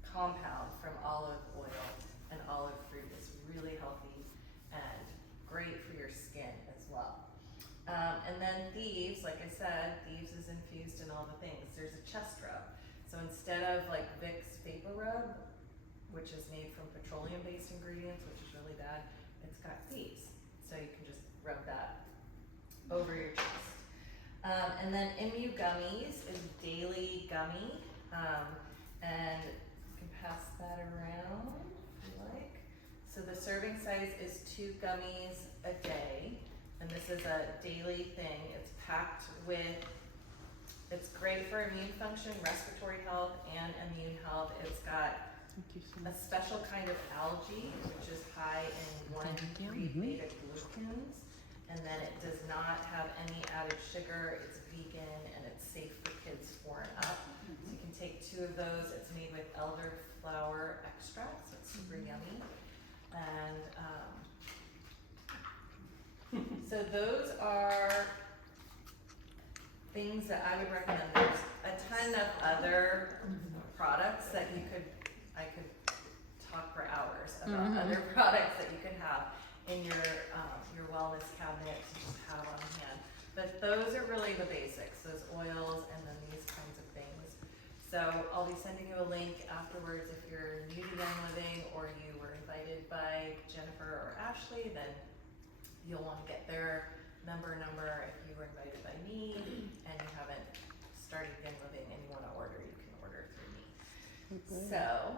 compound from olive oil and olive fruit is really healthy and great for your skin as well. And then Thieves, like I said, Thieves is infused in all the things. There's a chest rub. So instead of like Vicks Vapor Rub, which is made from petroleum-based ingredients, which is really bad, it's got Thieves. So you can just rub that over your chest. And then Immu Gummies is daily gummy. And you can pass that around if you like. So the serving size is 2 gummies a day. And this is a daily thing. It's packed with, it's great for immune function, respiratory health, and immune health. It's got a special kind of algae, which is high in 1,3 beta glucans, and then it does not have any added sugar. It's vegan and it's safe for kids 4 and up. So you can take 2 of those. It's made with elderflower extract, so it's super yummy. And so those are things that I would recommend. There's a ton of other products that I could talk for hours about other products that you could have in your wellness cabinet to just have on hand. But those are really the basics, those oils and then these kinds of things. So I'll be sending you a link afterwards if you're new to Young Living or you were invited by Jennifer or Ashley, then you'll want to get their member number. If you were invited by me and you haven't started Young Living and you want to order, you can order through me. So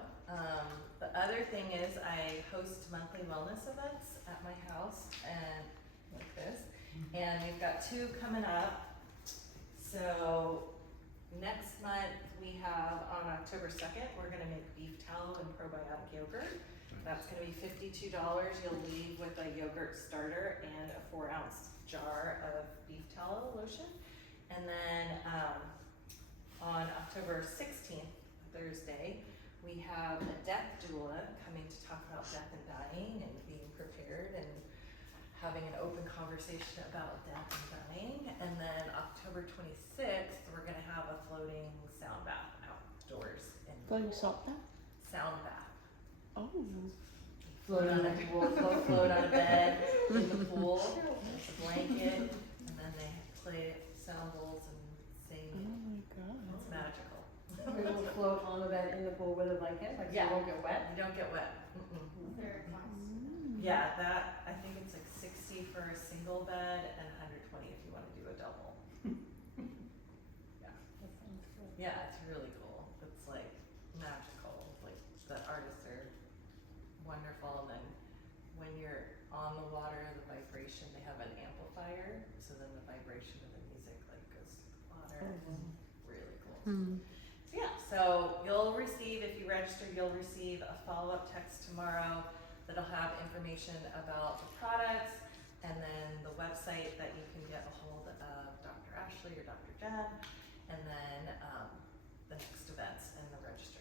the other thing is I host monthly wellness events at my house, and like this, and we've got 2 coming up. So next month we have, on October 2nd, we're gonna make beef tallow and probiotic yogurt. That's gonna be $52. You'll leave with a yogurt starter and a 4-ounce jar of beef tallow lotion. And then on October 16th, Thursday, we have a death doula coming to talk about death and dying and being prepared and having an open conversation about death and dying. And then October 26th, we're gonna have a floating sound bath outdoors in the Floating pool. salt bath? Sound bath. Oh. Float on a pool, float on a bed in the pool. It's a blanket, and then they play sound bowls and sing. Oh my god. It's magical. We're gonna float on the bed in the pool with a blanket, like Yeah. so you won't get wet. You don't get wet. Is there a cost? Yeah, that, I think it's like 60 for a single bed and 120 if you want to do a double. That sounds good. Yeah, it's really cool. It's like magical. wonderful. And then when you're on the water, the vibration, they have an amplifier, so then the vibration of the music like goes through the water. It's really cool. So yeah, so you'll receive, if you register, you'll receive a follow-up text tomorrow that'll have information about the products and then the website that you can get a hold of Dr. Ashley or Dr. Jen, and then the next events and the registration.